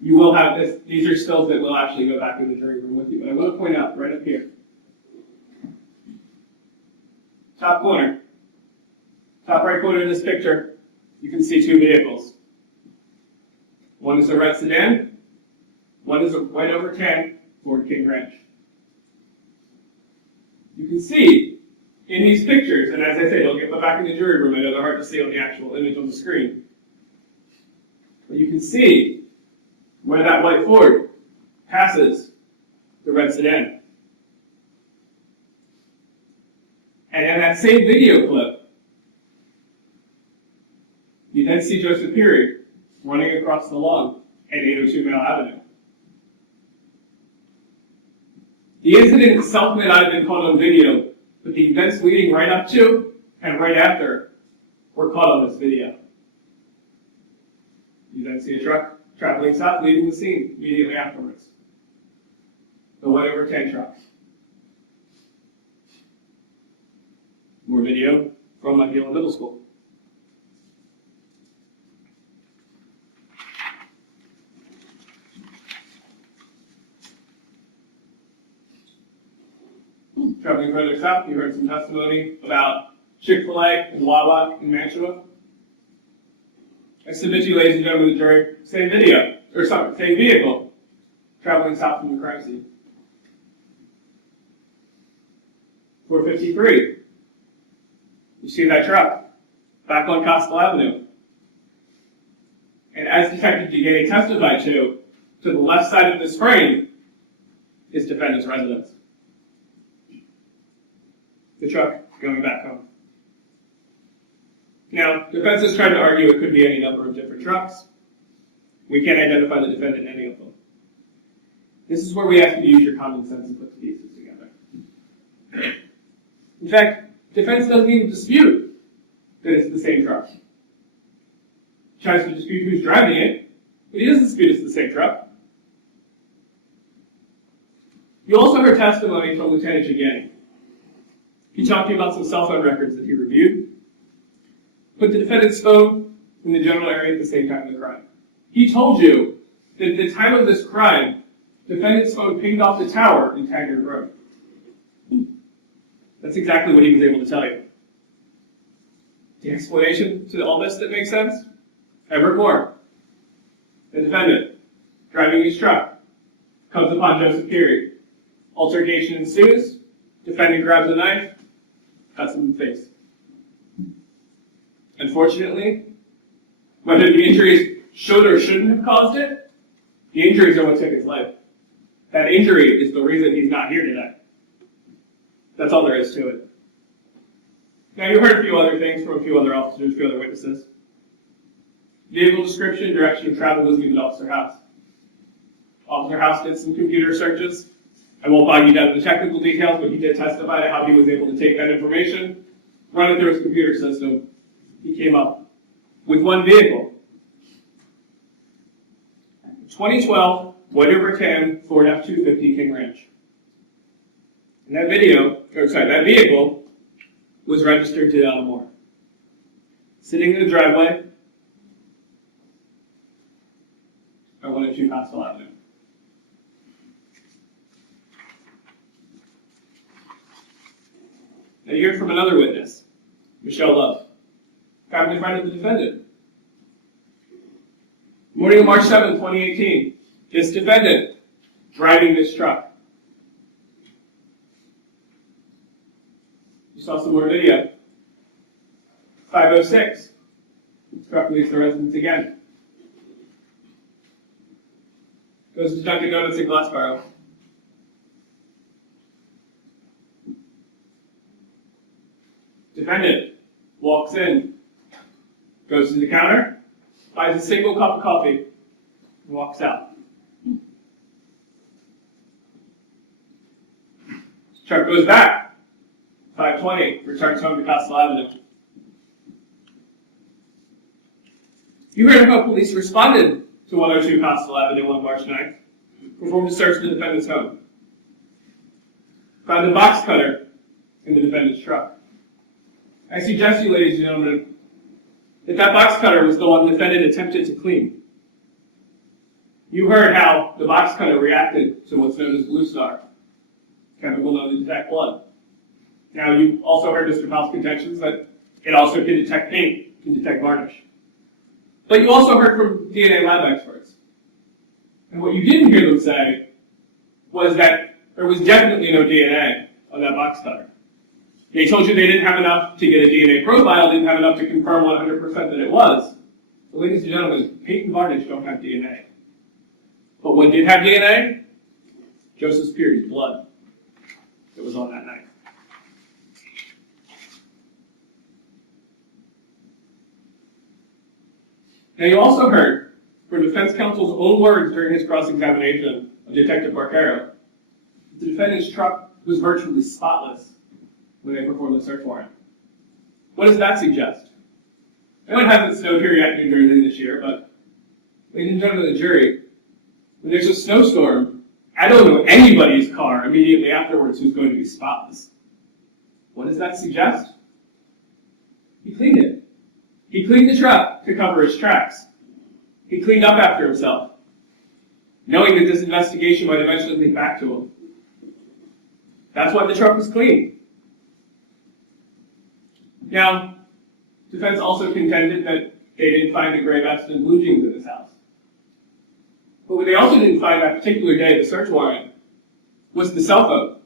You will have this, these are stills that will actually go back in the jury room with you, but I want to point out right up here. Top corner, top right corner of this picture, you can see two vehicles. One is a red sedan, one is a white over tan Ford King Ranch. You can see in these pictures, and as I say, they'll get back in the jury room. I know they're hard to see on the actual image on the screen. But you can see where that white Ford passes the red sedan. And in that same video clip, you then see Joseph Pirri running across the lawn at 802 Mail Avenue. The incident itself may not have been caught on video, but the events leading right up to and right after were caught on this video. You then see a truck traveling south, leaving the scene immediately afterwards. The white over tan truck. More video from Gaskill Middle School. Traveling further south, you heard some testimony about Chick-fil-A and Wawa in Mantua. I submit to you, ladies and gentlemen of the jury, same vehicle, traveling south from the crime scene. 453. You see that truck back on Gaskill Avenue. And as Detective DeGay testified to the left side of this frame is defendant's residence. The truck going back home. Now, defense has tried to argue it could be any number of different trucks. We can't identify the defendant in any of them. This is where we ask you to use your common sense and put the pieces together. In fact, defense doesn't even dispute that it's the same truck. He tries to dispute who's driving it, but he doesn't dispute it's the same truck. You also heard testimony from Lieutenant Gigani. He talked to you about some cell phone records that he reviewed. Put the defendant's phone in the general area at the same time of the crime. He told you that at the time of this crime, defendant's phone pinged off the tower in Taggart Road. That's exactly what he was able to tell you. The explanation to all this that makes sense? Everett Moore, the defendant, driving his truck, comes upon Joseph Pirri. Altercation ensues. Defendant grabs a knife, cuts him in the face. Unfortunately, whether the injuries should or shouldn't have caused it, the injuries are what took his life. That injury is the reason he's not here today. That's all there is to it. Now, you heard a few other things from a few other officers, a few other witnesses. Vehicle description, direction of travel was given to Officer House. Officer House did some computer searches. I won't bog you down to the technical details, but he did testify to how he was able to take that information, run it through his computer system. He came up with one vehicle. 2012 Woodbury 10 Ford F-250 King Ranch. And that vehicle was registered to Everett Moore. Sitting in the driveway at 102 Gaskill Avenue. Now you heard from another witness, Michelle Love, family friend of the defendant. Morning of March 7, 2018, this defendant driving this truck. You saw some more video. 506. Struck leaves the residence again. Goes to Dunkin' Donuts in Gloucester. Defendant walks in, goes to the counter, buys a single cup of coffee, and walks out. Truck goes back, 5:20, returns home to Gaskill Avenue. You heard how police responded to 102 Gaskill Avenue on March 9th, performed a search of the defendant's home. Found a box cutter in the defendant's truck. I suggest to you, ladies and gentlemen, that box cutter was the one the defendant attempted to clean. You heard how the box cutter reacted to what's known as blue star, chemical known to detect blood. Now, you also heard Mr. Powell's contentions that it also can detect paint, can detect varnish. But you also heard from DNA lab experts. And what you didn't hear them say was that there was definitely no DNA on that box cutter. They told you they didn't have enough to get a DNA profile, didn't have enough to confirm 100% that it was. But ladies and gentlemen, paint and varnish don't have DNA. But what did have DNA? Joseph Pirri's blood that was on that night. Now you also heard from defense counsel's own words during his cross-examination of Detective Barquero, the defendant's truck was virtually spotless when they performed the search warrant. What does that suggest? I know it hasn't snowed here yet in New Jersey this year, but ladies and gentlemen of the jury, when there's a snowstorm, I don't know anybody's car immediately afterwards who's going to be spotless. What does that suggest? He cleaned it. He cleaned the truck to cover his tracks. He cleaned up after himself, knowing that this investigation might eventually lead back to him. That's why the truck was clean. Now, defense also contended that they didn't find the gray vest and blue jeans in his house. But what they also didn't find that particular day of the search warrant was the cell phone.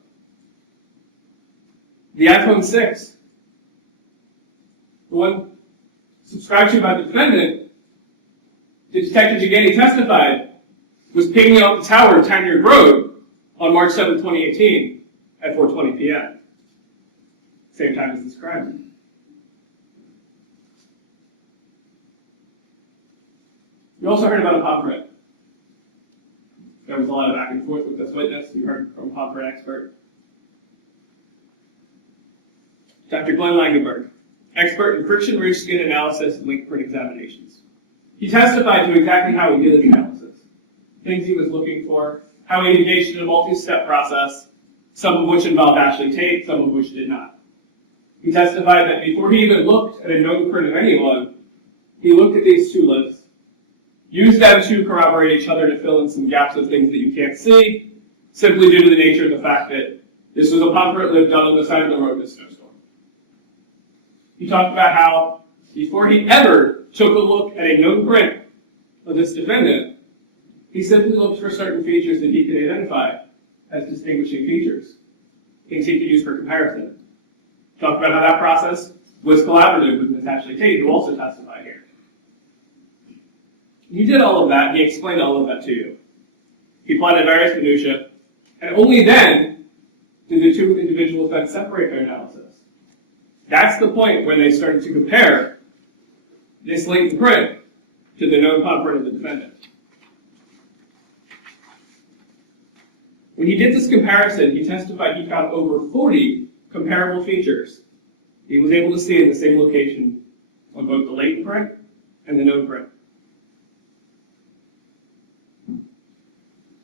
The iPhone 6. The one subscribed to by the defendant, the Detective Giganti testified, was pinging off the tower of Tanyard Road on March 7, 2018 at 4:20 p.m. Same time as this crime. You also heard about a palm print. There was a lot of back and forth with this witness. You heard from a palm print expert. Dr. Glenn Langenberg, expert in friction-rich skin analysis and link print examinations. He testified to exactly how he did his analysis, things he was looking for, how he engaged in a multi-step process, some of which involved actually tape, some of which did not. He testified that before he even looked at a known print of anyone, he looked at these two lists, used them to corroborate each other to fill in some gaps of things that you can't see, simply due to the nature of the fact that this was a palm print lift done on the side of the road in a snowstorm. He talked about how, before he ever took a look at a known print of this defendant, he simply looked for certain features that he could identify as distinguishing features, things he could use for comparison. Talked about how that process was collaborative with Ms. Ashley Tate, who also testified here. He did all of that, he explained all of that to you. He plotted various minutiae, and only then did the two individuals then separate their analysis. That's the point where they started to compare this latent print to the known palm print of the defendant. When he did this comparison, he testified he found over 40 comparable features he was able to see in the same location on both the latent print and the known print.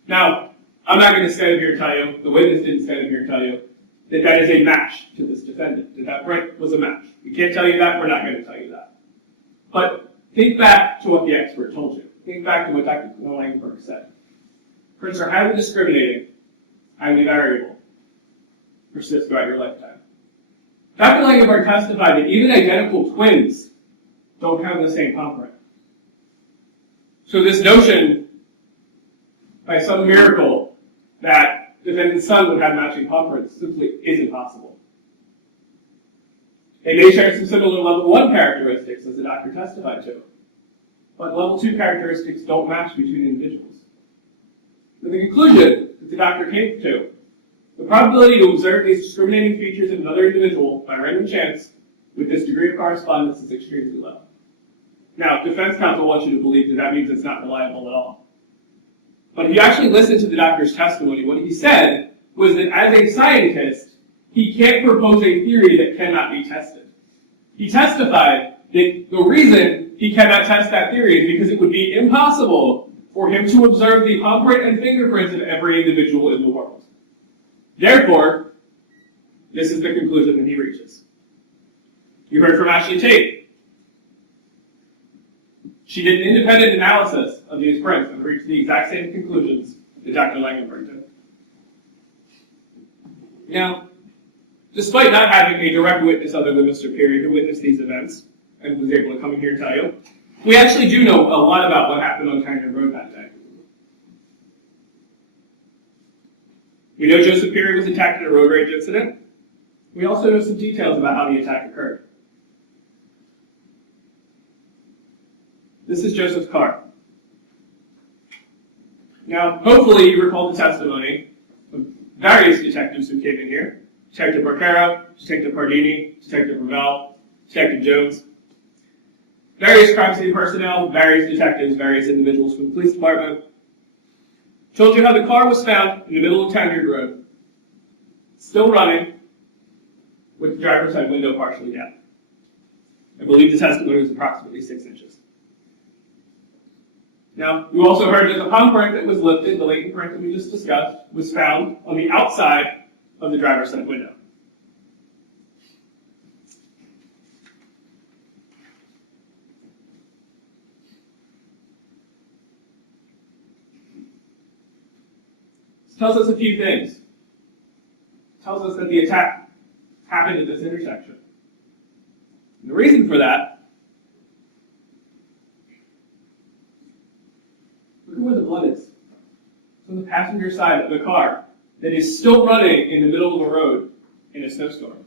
Now, I'm not going to stand up here and tell you, the witness didn't stand up here and tell you, that that is a match to this defendant, that that print was a match. We can't tell you that, we're not going to tell you that. But think back to what the expert told you. Think back to what Dr. Langenberg said. Prints are highly discriminating, highly variable, persist throughout your lifetime. Dr. Langenberg testified that even identical twins don't have the same palm print. So this notion, by some miracle, that defendant's son would have matching palm prints simply isn't possible. They may share some similar level 1 characteristics, as the doctor testified to. But level 2 characteristics don't match between individuals. So the conclusion that the doctor came to, the probability to observe these discriminating features in another individual by random chance with this degree of correspondence is extremely low. Now, defense counsel wants you to believe that that means it's not reliable at all. But if you actually listen to the doctor's testimony, what he said was that as a scientist, he can't propose a theory that cannot be tested. He testified that the reason he cannot test that theory is because it would be impossible for him to observe the thumbprint and fingerprints of every individual in the world. Therefore, this is the conclusion that he reaches. You heard from Ashley Tate. She did an independent analysis of these prints and reached the exact same conclusions that Dr. Langenberg did. Now, despite not having a direct witness other than Mr. Pirri who witnessed these events and was able to come in here and tell you, we actually do know a lot about what happened on Tyner Road that day. We know Joseph Pirri was attacked in a road rage incident. We also know some details about how the attack occurred. This is Joseph's car. Now, hopefully you recall the testimony of various detectives who came in here. Detective Barcaro, Detective Pardini, Detective Ravel, Detective Jones. Various crime scene personnel, various detectives, various individuals from the police department. Told you how the car was found in the middle of Tanyard Road, still running, with the driver's side window partially down. I believe the testimony was approximately 6 inches. Now, you also heard that the palm print that was lifted, the latent print that we just discussed, was found on the outside of the driver's side window. This tells us a few things. It tells us that the attack happened at this intersection. And the reason for that, look at where the blood is. It's on the passenger side of the car that is still running in the middle of the road in a snowstorm.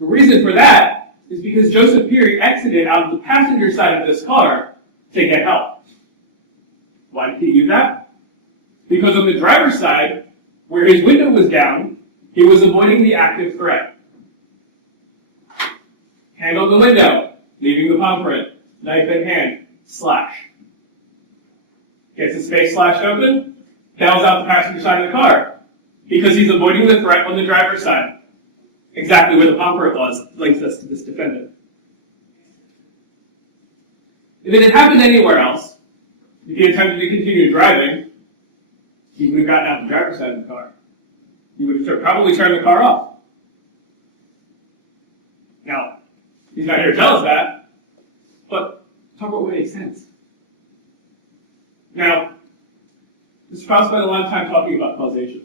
The reason for that is because Joseph Pirri exited out of the passenger side of this car to get help. Why did he do that? Because on the driver's side, where his window was down, he was avoiding the active threat. Hand on the window, leaving the palm print, knife in hand, slash. Gets his face slashed open, bails out the passenger side of the car, because he's avoiding the threat on the driver's side. Exactly where the palm print was links us to this defendant. If it had happened anywhere else, if he attempted to continue driving, he would have gotten out the driver's side of the car. He would have probably turned the car off. Now, he's not here to tell us that, but talk about what makes sense. Now, Mr. Powell spent a lot of time talking about causation.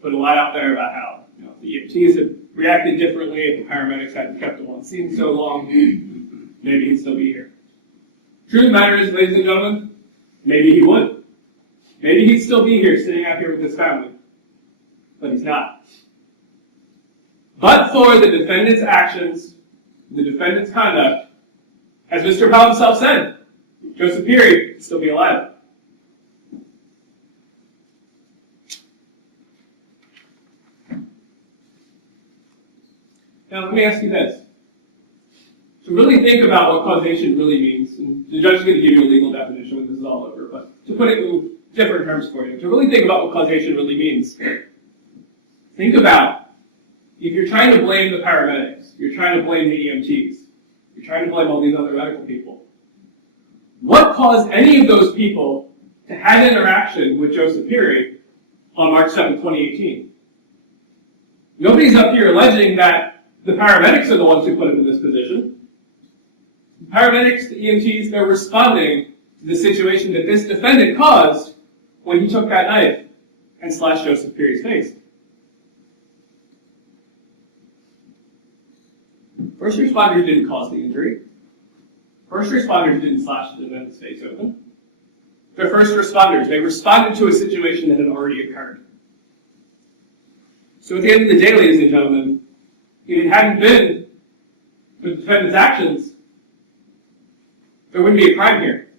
Put a lot out there about how the EMTs had reacted differently if the paramedics hadn't kept him on scene so long. Maybe he'd still be here. Truth of the matter is, ladies and gentlemen, maybe he would. Maybe he'd still be here, sitting out here with his family. But he's not. But for the defendant's actions, the defendant's conduct, as Mr. Powell himself said, Joseph Pirri would still be alive. Now, let me ask you this. To really think about what causation really means, and the judge is going to give you a legal definition when this is all over, but to put it in different terms for you, to really think about what causation really means, think about if you're trying to blame the paramedics, you're trying to blame the EMTs, you're trying to blame all these other medical people, what caused any of those people to have an interaction with Joseph Pirri on March 7, 2018? Nobody's up here alleging that the paramedics are the ones who put him in this position. The paramedics, the EMTs, they're responding to the situation that this defendant caused when he took that knife and slashed Joseph Pirri's face. First responders didn't cause the injury. First responders didn't slash the defendant's face open. They're first responders. They responded to a situation that had already occurred. So at the end of the day, ladies and gentlemen, if it hadn't been for the defendant's actions, there wouldn't be a crime here.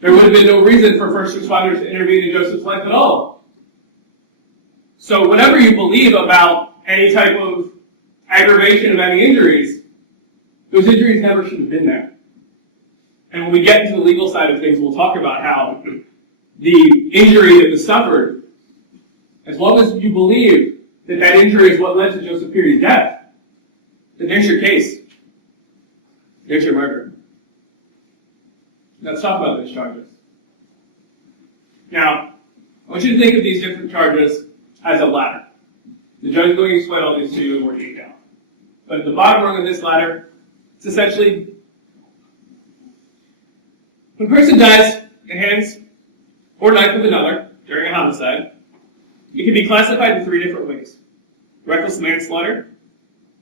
There would have been no reason for first responders to intervene in Joseph's life at all. So whatever you believe about any type of aggravation of any injuries, those injuries never should have been there. And when we get into the legal side of things, we'll talk about how the injury that was suffered, as long as you believe that that injury is what led to Joseph Pirri's death, then there's your case. There's your murder. Let's talk about those charges. Now, I want you to think of these different charges as a ladder. The judge is going to explain all these to you in more detail. But at the bottom rung of this ladder, it's essentially when a person dies at the hands or knife of another during a homicide, it can be classified in three different ways: reckless manslaughter,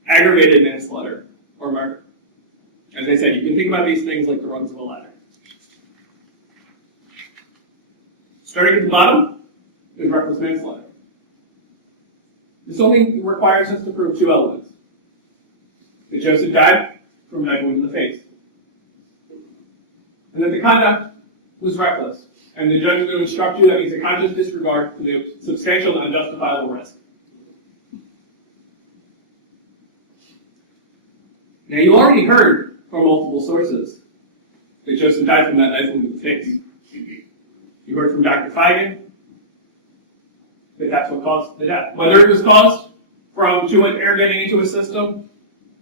aggravated manslaughter, or murder. As I said, you can think about these things like the rungs of a ladder. Starting at the bottom is reckless manslaughter. This only requires us to prove two elements: that Joseph died from a knife wound in the face, and that the conduct was reckless. And the judge is going to instruct you that means a conscious disregard for the substantial and unjustifiable risk. Now, you already heard from multiple sources that Joseph died from that knife wound in the face. You heard from Dr. Feigen that that's what caused the death. Whether it was caused from too much air getting into his system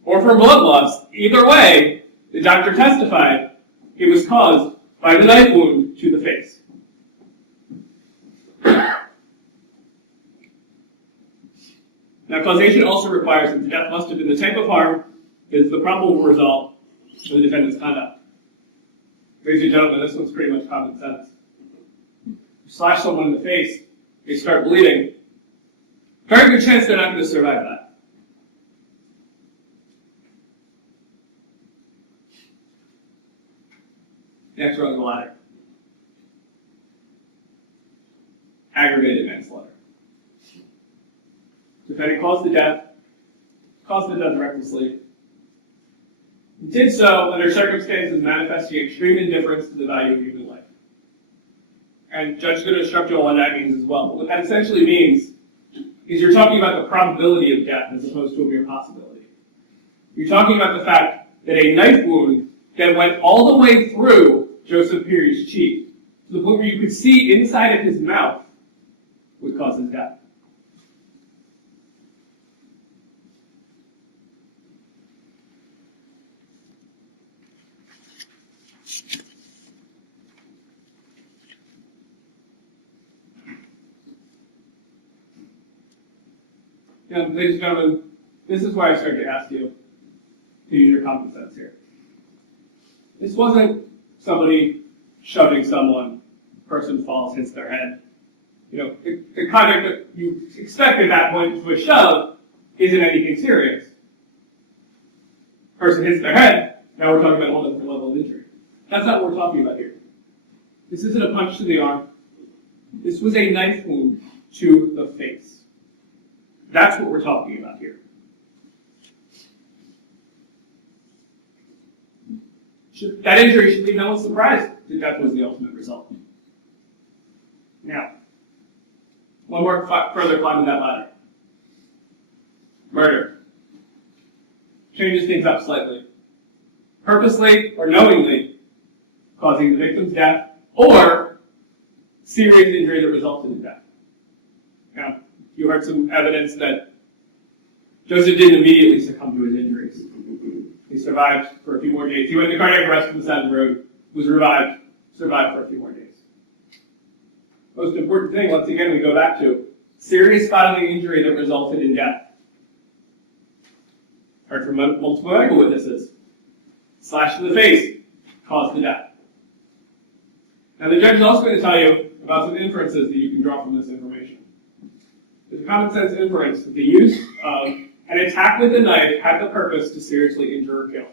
or from blood loss, either way, the doctor testified it was caused by the knife wound to the face. Now, causation also requires that the death must have been the type of harm that is the probable result of the defendant's conduct. Ladies and gentlemen, this one's pretty much common sense. You slash someone in the face, they start bleeding. Very good chance they're not going to survive that. Next rung of the ladder. Aggravated manslaughter. Defendant caused the death recklessly. He did so under circumstances manifesting extreme indifference to the value of human life. And Judge is going to instruct you on what that means as well. But what that essentially means is you're talking about the probability of death as opposed to a mere possibility. You're talking about the fact that a knife wound that went all the way through Joseph Pirri's cheek, to the point where you could see inside of his mouth, would cause his death. Now, ladies and gentlemen, this is why I started to ask you to use your common sense here. This wasn't somebody shoving someone, person falls, hits their head. You know, the conduct that you expect at that point to a shove isn't anything serious. Person hits their head, now we're talking about a whole different level of injury. That's not what we're talking about here. This isn't a punch to the arm. This was a knife wound to the face. That's what we're talking about here. That injury should leave no one surprised that death was the ultimate result. Now, one more further climb in that ladder. Murder. Changes things up slightly. Purposely or knowingly causing the victim's death or serious injury that resulted in death. Now, you heard some evidence that Joseph didn't immediately succumb to his injuries. He survived for a few more days. He went into cardiac arrest on the side of the road, was revived, survived for a few more days. Most important thing, once again, we go back to serious bodily injury that resulted in death. Heard from multiple medical witnesses. Slash to the face caused the death. Now, the judge is also going to tell you about some inferences that you can draw from this information. There's a common sense inference that the use of an attack with a knife had the purpose to seriously injure or kill.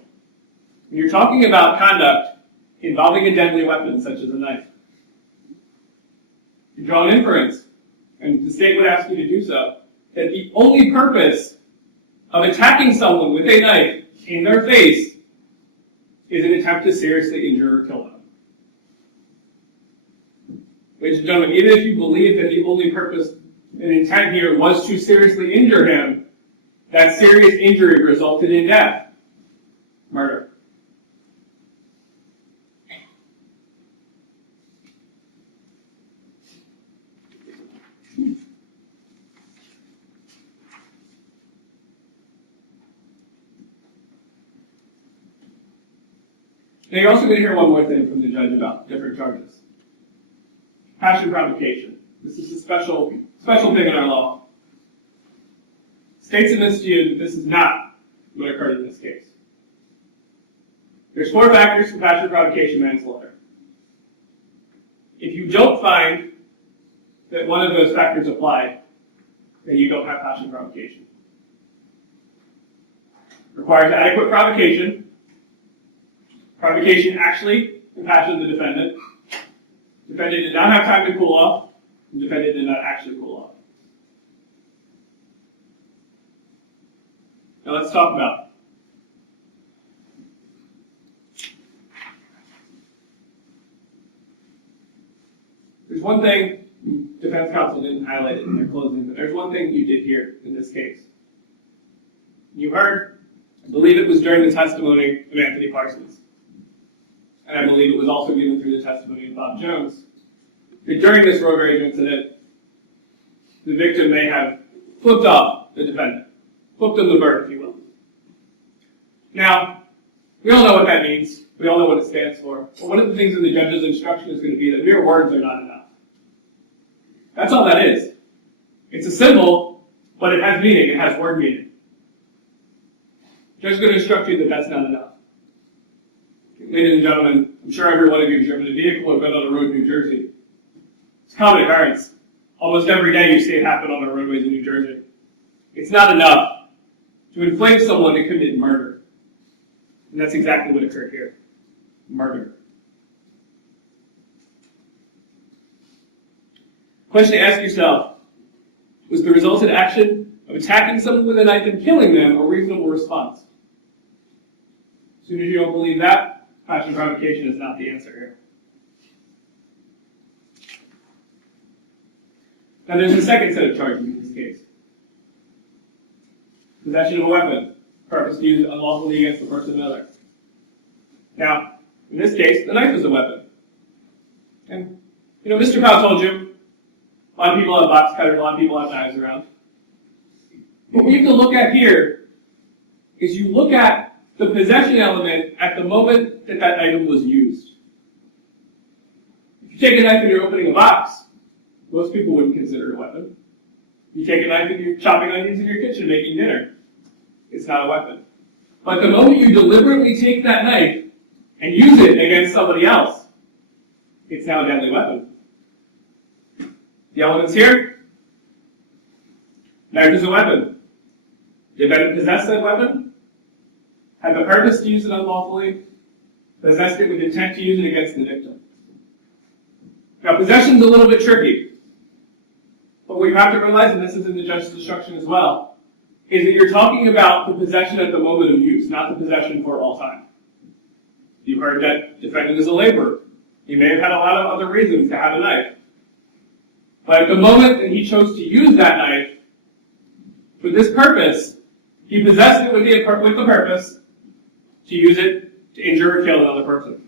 When you're talking about conduct involving a deadly weapon, such as a knife, you draw an inference and the state would ask you to do so, that the only purpose of attacking someone with a knife in their face is an attempt to seriously injure or kill them. Ladies and gentlemen, even if you believe that the only purpose and intent here was to seriously injure him, that serious injury resulted in death. Murder. Now you're also going to hear one more thing from the judge about different charges. Passion provocation. This is a special thing in our law. State submits to you that this is not what occurred in this case. There's 4 factors for passion provocation manslaughter. If you don't find that one of those factors apply, then you don't have passion provocation. Requires adequate provocation. Provocation actually impassioned the defendant. Defendant did not have time to cool off. The defendant did not actually cool off. Now let's talk about it. There's one thing, defense counsel didn't highlight it in their closing, but there's one thing you did hear in this case. You heard, I believe it was during the testimony of Anthony Parsons, and I believe it was also given through the testimony of Bob Jones, that during this road rage incident, the victim may have flipped off the defendant, flipped him the bird, if you will. Now, we all know what that means. We all know what it stands for. But one of the things in the judge's instruction is going to be that mere words are not enough. That's all that is. It's a symbol, but it has meaning. It has word meaning. The judge is going to instruct you that that's not enough. Ladies and gentlemen, I'm sure every one of you has driven a vehicle or been on a road in New Jersey. It's a common occurrence. Almost every day you see it happen on our roadways in New Jersey. It's not enough to inflame someone to commit murder. And that's exactly what occurred here. Murder. Question to ask yourself, was the resultant action of attacking someone with a knife and killing them a reasonable response? As soon as you don't believe that, passion provocation is not the answer here. Now there's a second set of charges in this case. Possession of a weapon, purpose to use it unlawfully against the person of another. Now, in this case, the knife is a weapon. And, Mr. Powell told you, a lot of people have box cutters, a lot of people have knives around. What we have to look at here is you look at the possession element at the moment that that item was used. If you take a knife and you're opening a box, most people wouldn't consider it a weapon. You take a knife and you're chopping onions in your kitchen making dinner. It's not a weapon. But the moment you deliberately take that knife and use it against somebody else, it's now a deadly weapon. The elements here: knife is a weapon. The defendant possessed that weapon, had the purpose to use it unlawfully, possessed it with intent to use it against the victim. Now, possession is a little bit tricky, but what you have to realize, and this is in the judge's instruction as well, is that you're talking about the possession at the moment of use, not the possession for all time. You've heard that defendant is a laborer. He may have had a lot of other reasons to have a knife. But at the moment that he chose to use that knife for this purpose, he possessed it with the purpose to use it to injure or kill another person.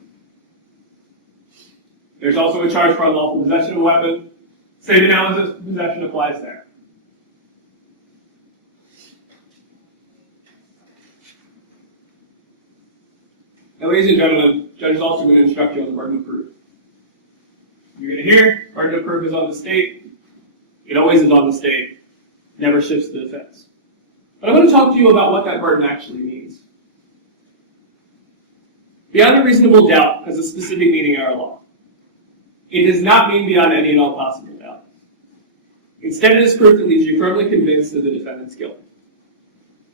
There's also a charge for unlawful possession of a weapon. Same analysis, possession applies there. Now, ladies and gentlemen, the judge is also going to instruct you on the burden of proof. You're going to hear, burden of proof is on the state. It always is on the state. Never shifts to the defense. But I want to talk to you about what that burden actually means. Beyond a reasonable doubt has a specific meaning in our law. It does not mean beyond any and all possible doubt. Instead, it is proof that leaves you firmly convinced of the defendant's guilt.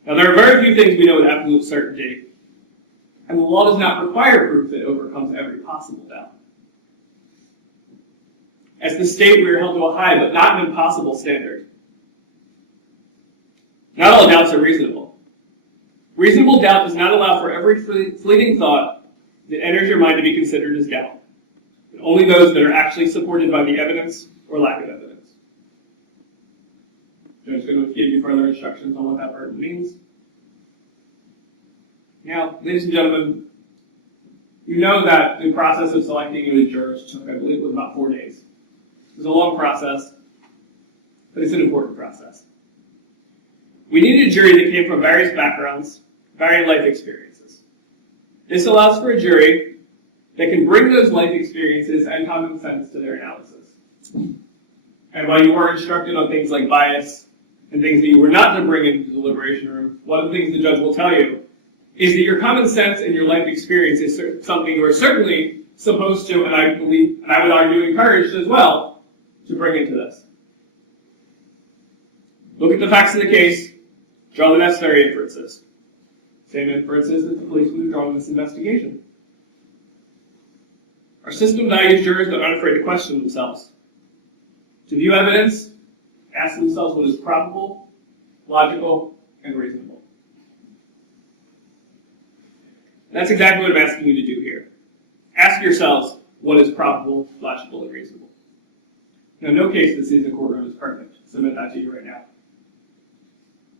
Now, there are very few things we know with absolute certainty, and the law does not require proof that overcomes every possible doubt. As the state, we are held to a high but not an impossible standard. Not all doubts are reasonable. Reasonable doubt does not allow for every fleeting thought that enters your mind to be considered as doubt, but only those that are actually supported by the evidence or lack of evidence. I'm just going to give you further instructions on what that burden means. Now, ladies and gentlemen, you know that the process of selecting you as jurors took, I believe it was about 4 days. It was a long process, but it's an important process. We needed a jury that came from various backgrounds, varying life experiences. This allows for a jury that can bring those life experiences and common sense to their analysis. And while you were instructed on things like bias and things that you were not to bring into the deliberation room, one of the things the judge will tell you is that your common sense and your life experience is something you are certainly supposed to, and I believe, and I would argue encouraged as well, to bring into this. Look at the facts of the case, draw the necessary inferences. Same inferences that the police would have drawn in this investigation. Our system values jurors that are unafraid to question themselves, to view evidence, ask themselves what is probable, logical, and reasonable. That's exactly what I'm asking you to do here. Ask yourselves what is probable, logical, and reasonable. Now, no case that sees a courtroom is perfect. Submit that to you right now.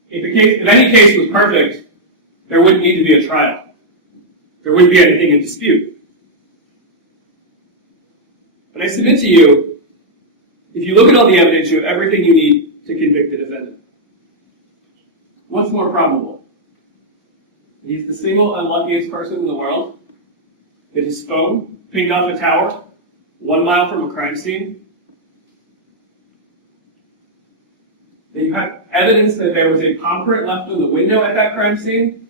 If any case was perfect, there wouldn't need to be a trial. There wouldn't be anything in dispute. But I submit to you, if you look at all the evidence, you have everything you need to convict the defendant. What's more probable? He's the single unluckiest person in the world, that his phone pinged off a tower 1 mile from a crime scene, that you have evidence that there was a palm print left on the window at that crime scene.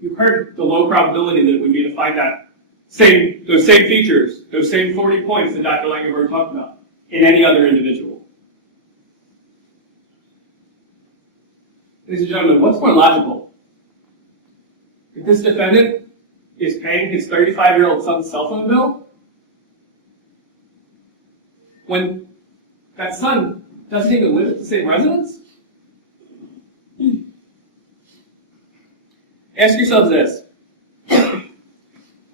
You heard the low probability that it would be to find those same features, those same 40 points that Dr. Langenberg talked about, in any other individual. Ladies and gentlemen, what's more logical? If this defendant is paying his 35-year-old son's cell phone bill, when that son doesn't even live at the same residence? Ask yourselves this.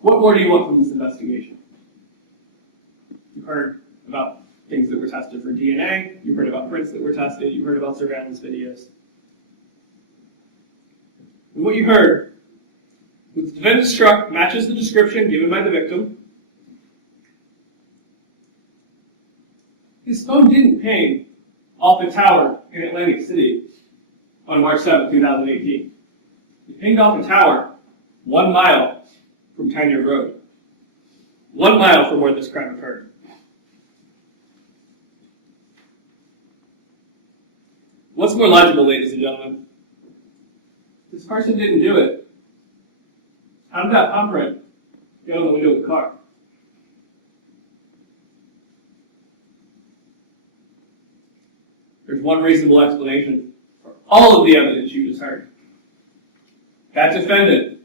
What more do you want from this investigation? You've heard about things that were tested for DNA. You've heard about prints that were tested. You've heard about surveillance videos. And what you heard was the defendant's truck matches the description given by the victim. His phone didn't ping off a tower in Atlantic City on March 7, 2018. It pinged off a tower 1 mile from Tanya Road. 1 mile from where this crime occurred. What's more logical, ladies and gentlemen? This person didn't do it. How did that palm print get on the window of the car? There's one reasonable explanation for all of the evidence you just heard. That defendant,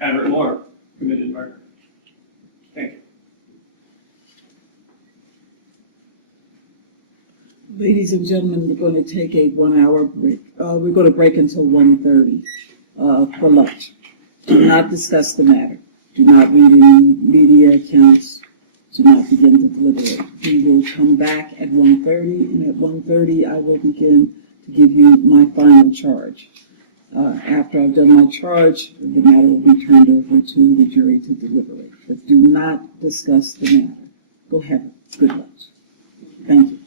Everett Moore, committed murder. Thank you. Ladies and gentlemen, we're going to take a 1-hour break. We're going to break until 1:30 for lunch. Do not discuss the matter. Do not read any media accounts. Do not begin to deliberate. We will come back at 1:30, and at 1:30 I will begin to give you my final charge. After I've done my charge, the matter will be turned over to the jury to deliberate. But do not discuss the matter. Go have it. Good lunch. Thank you.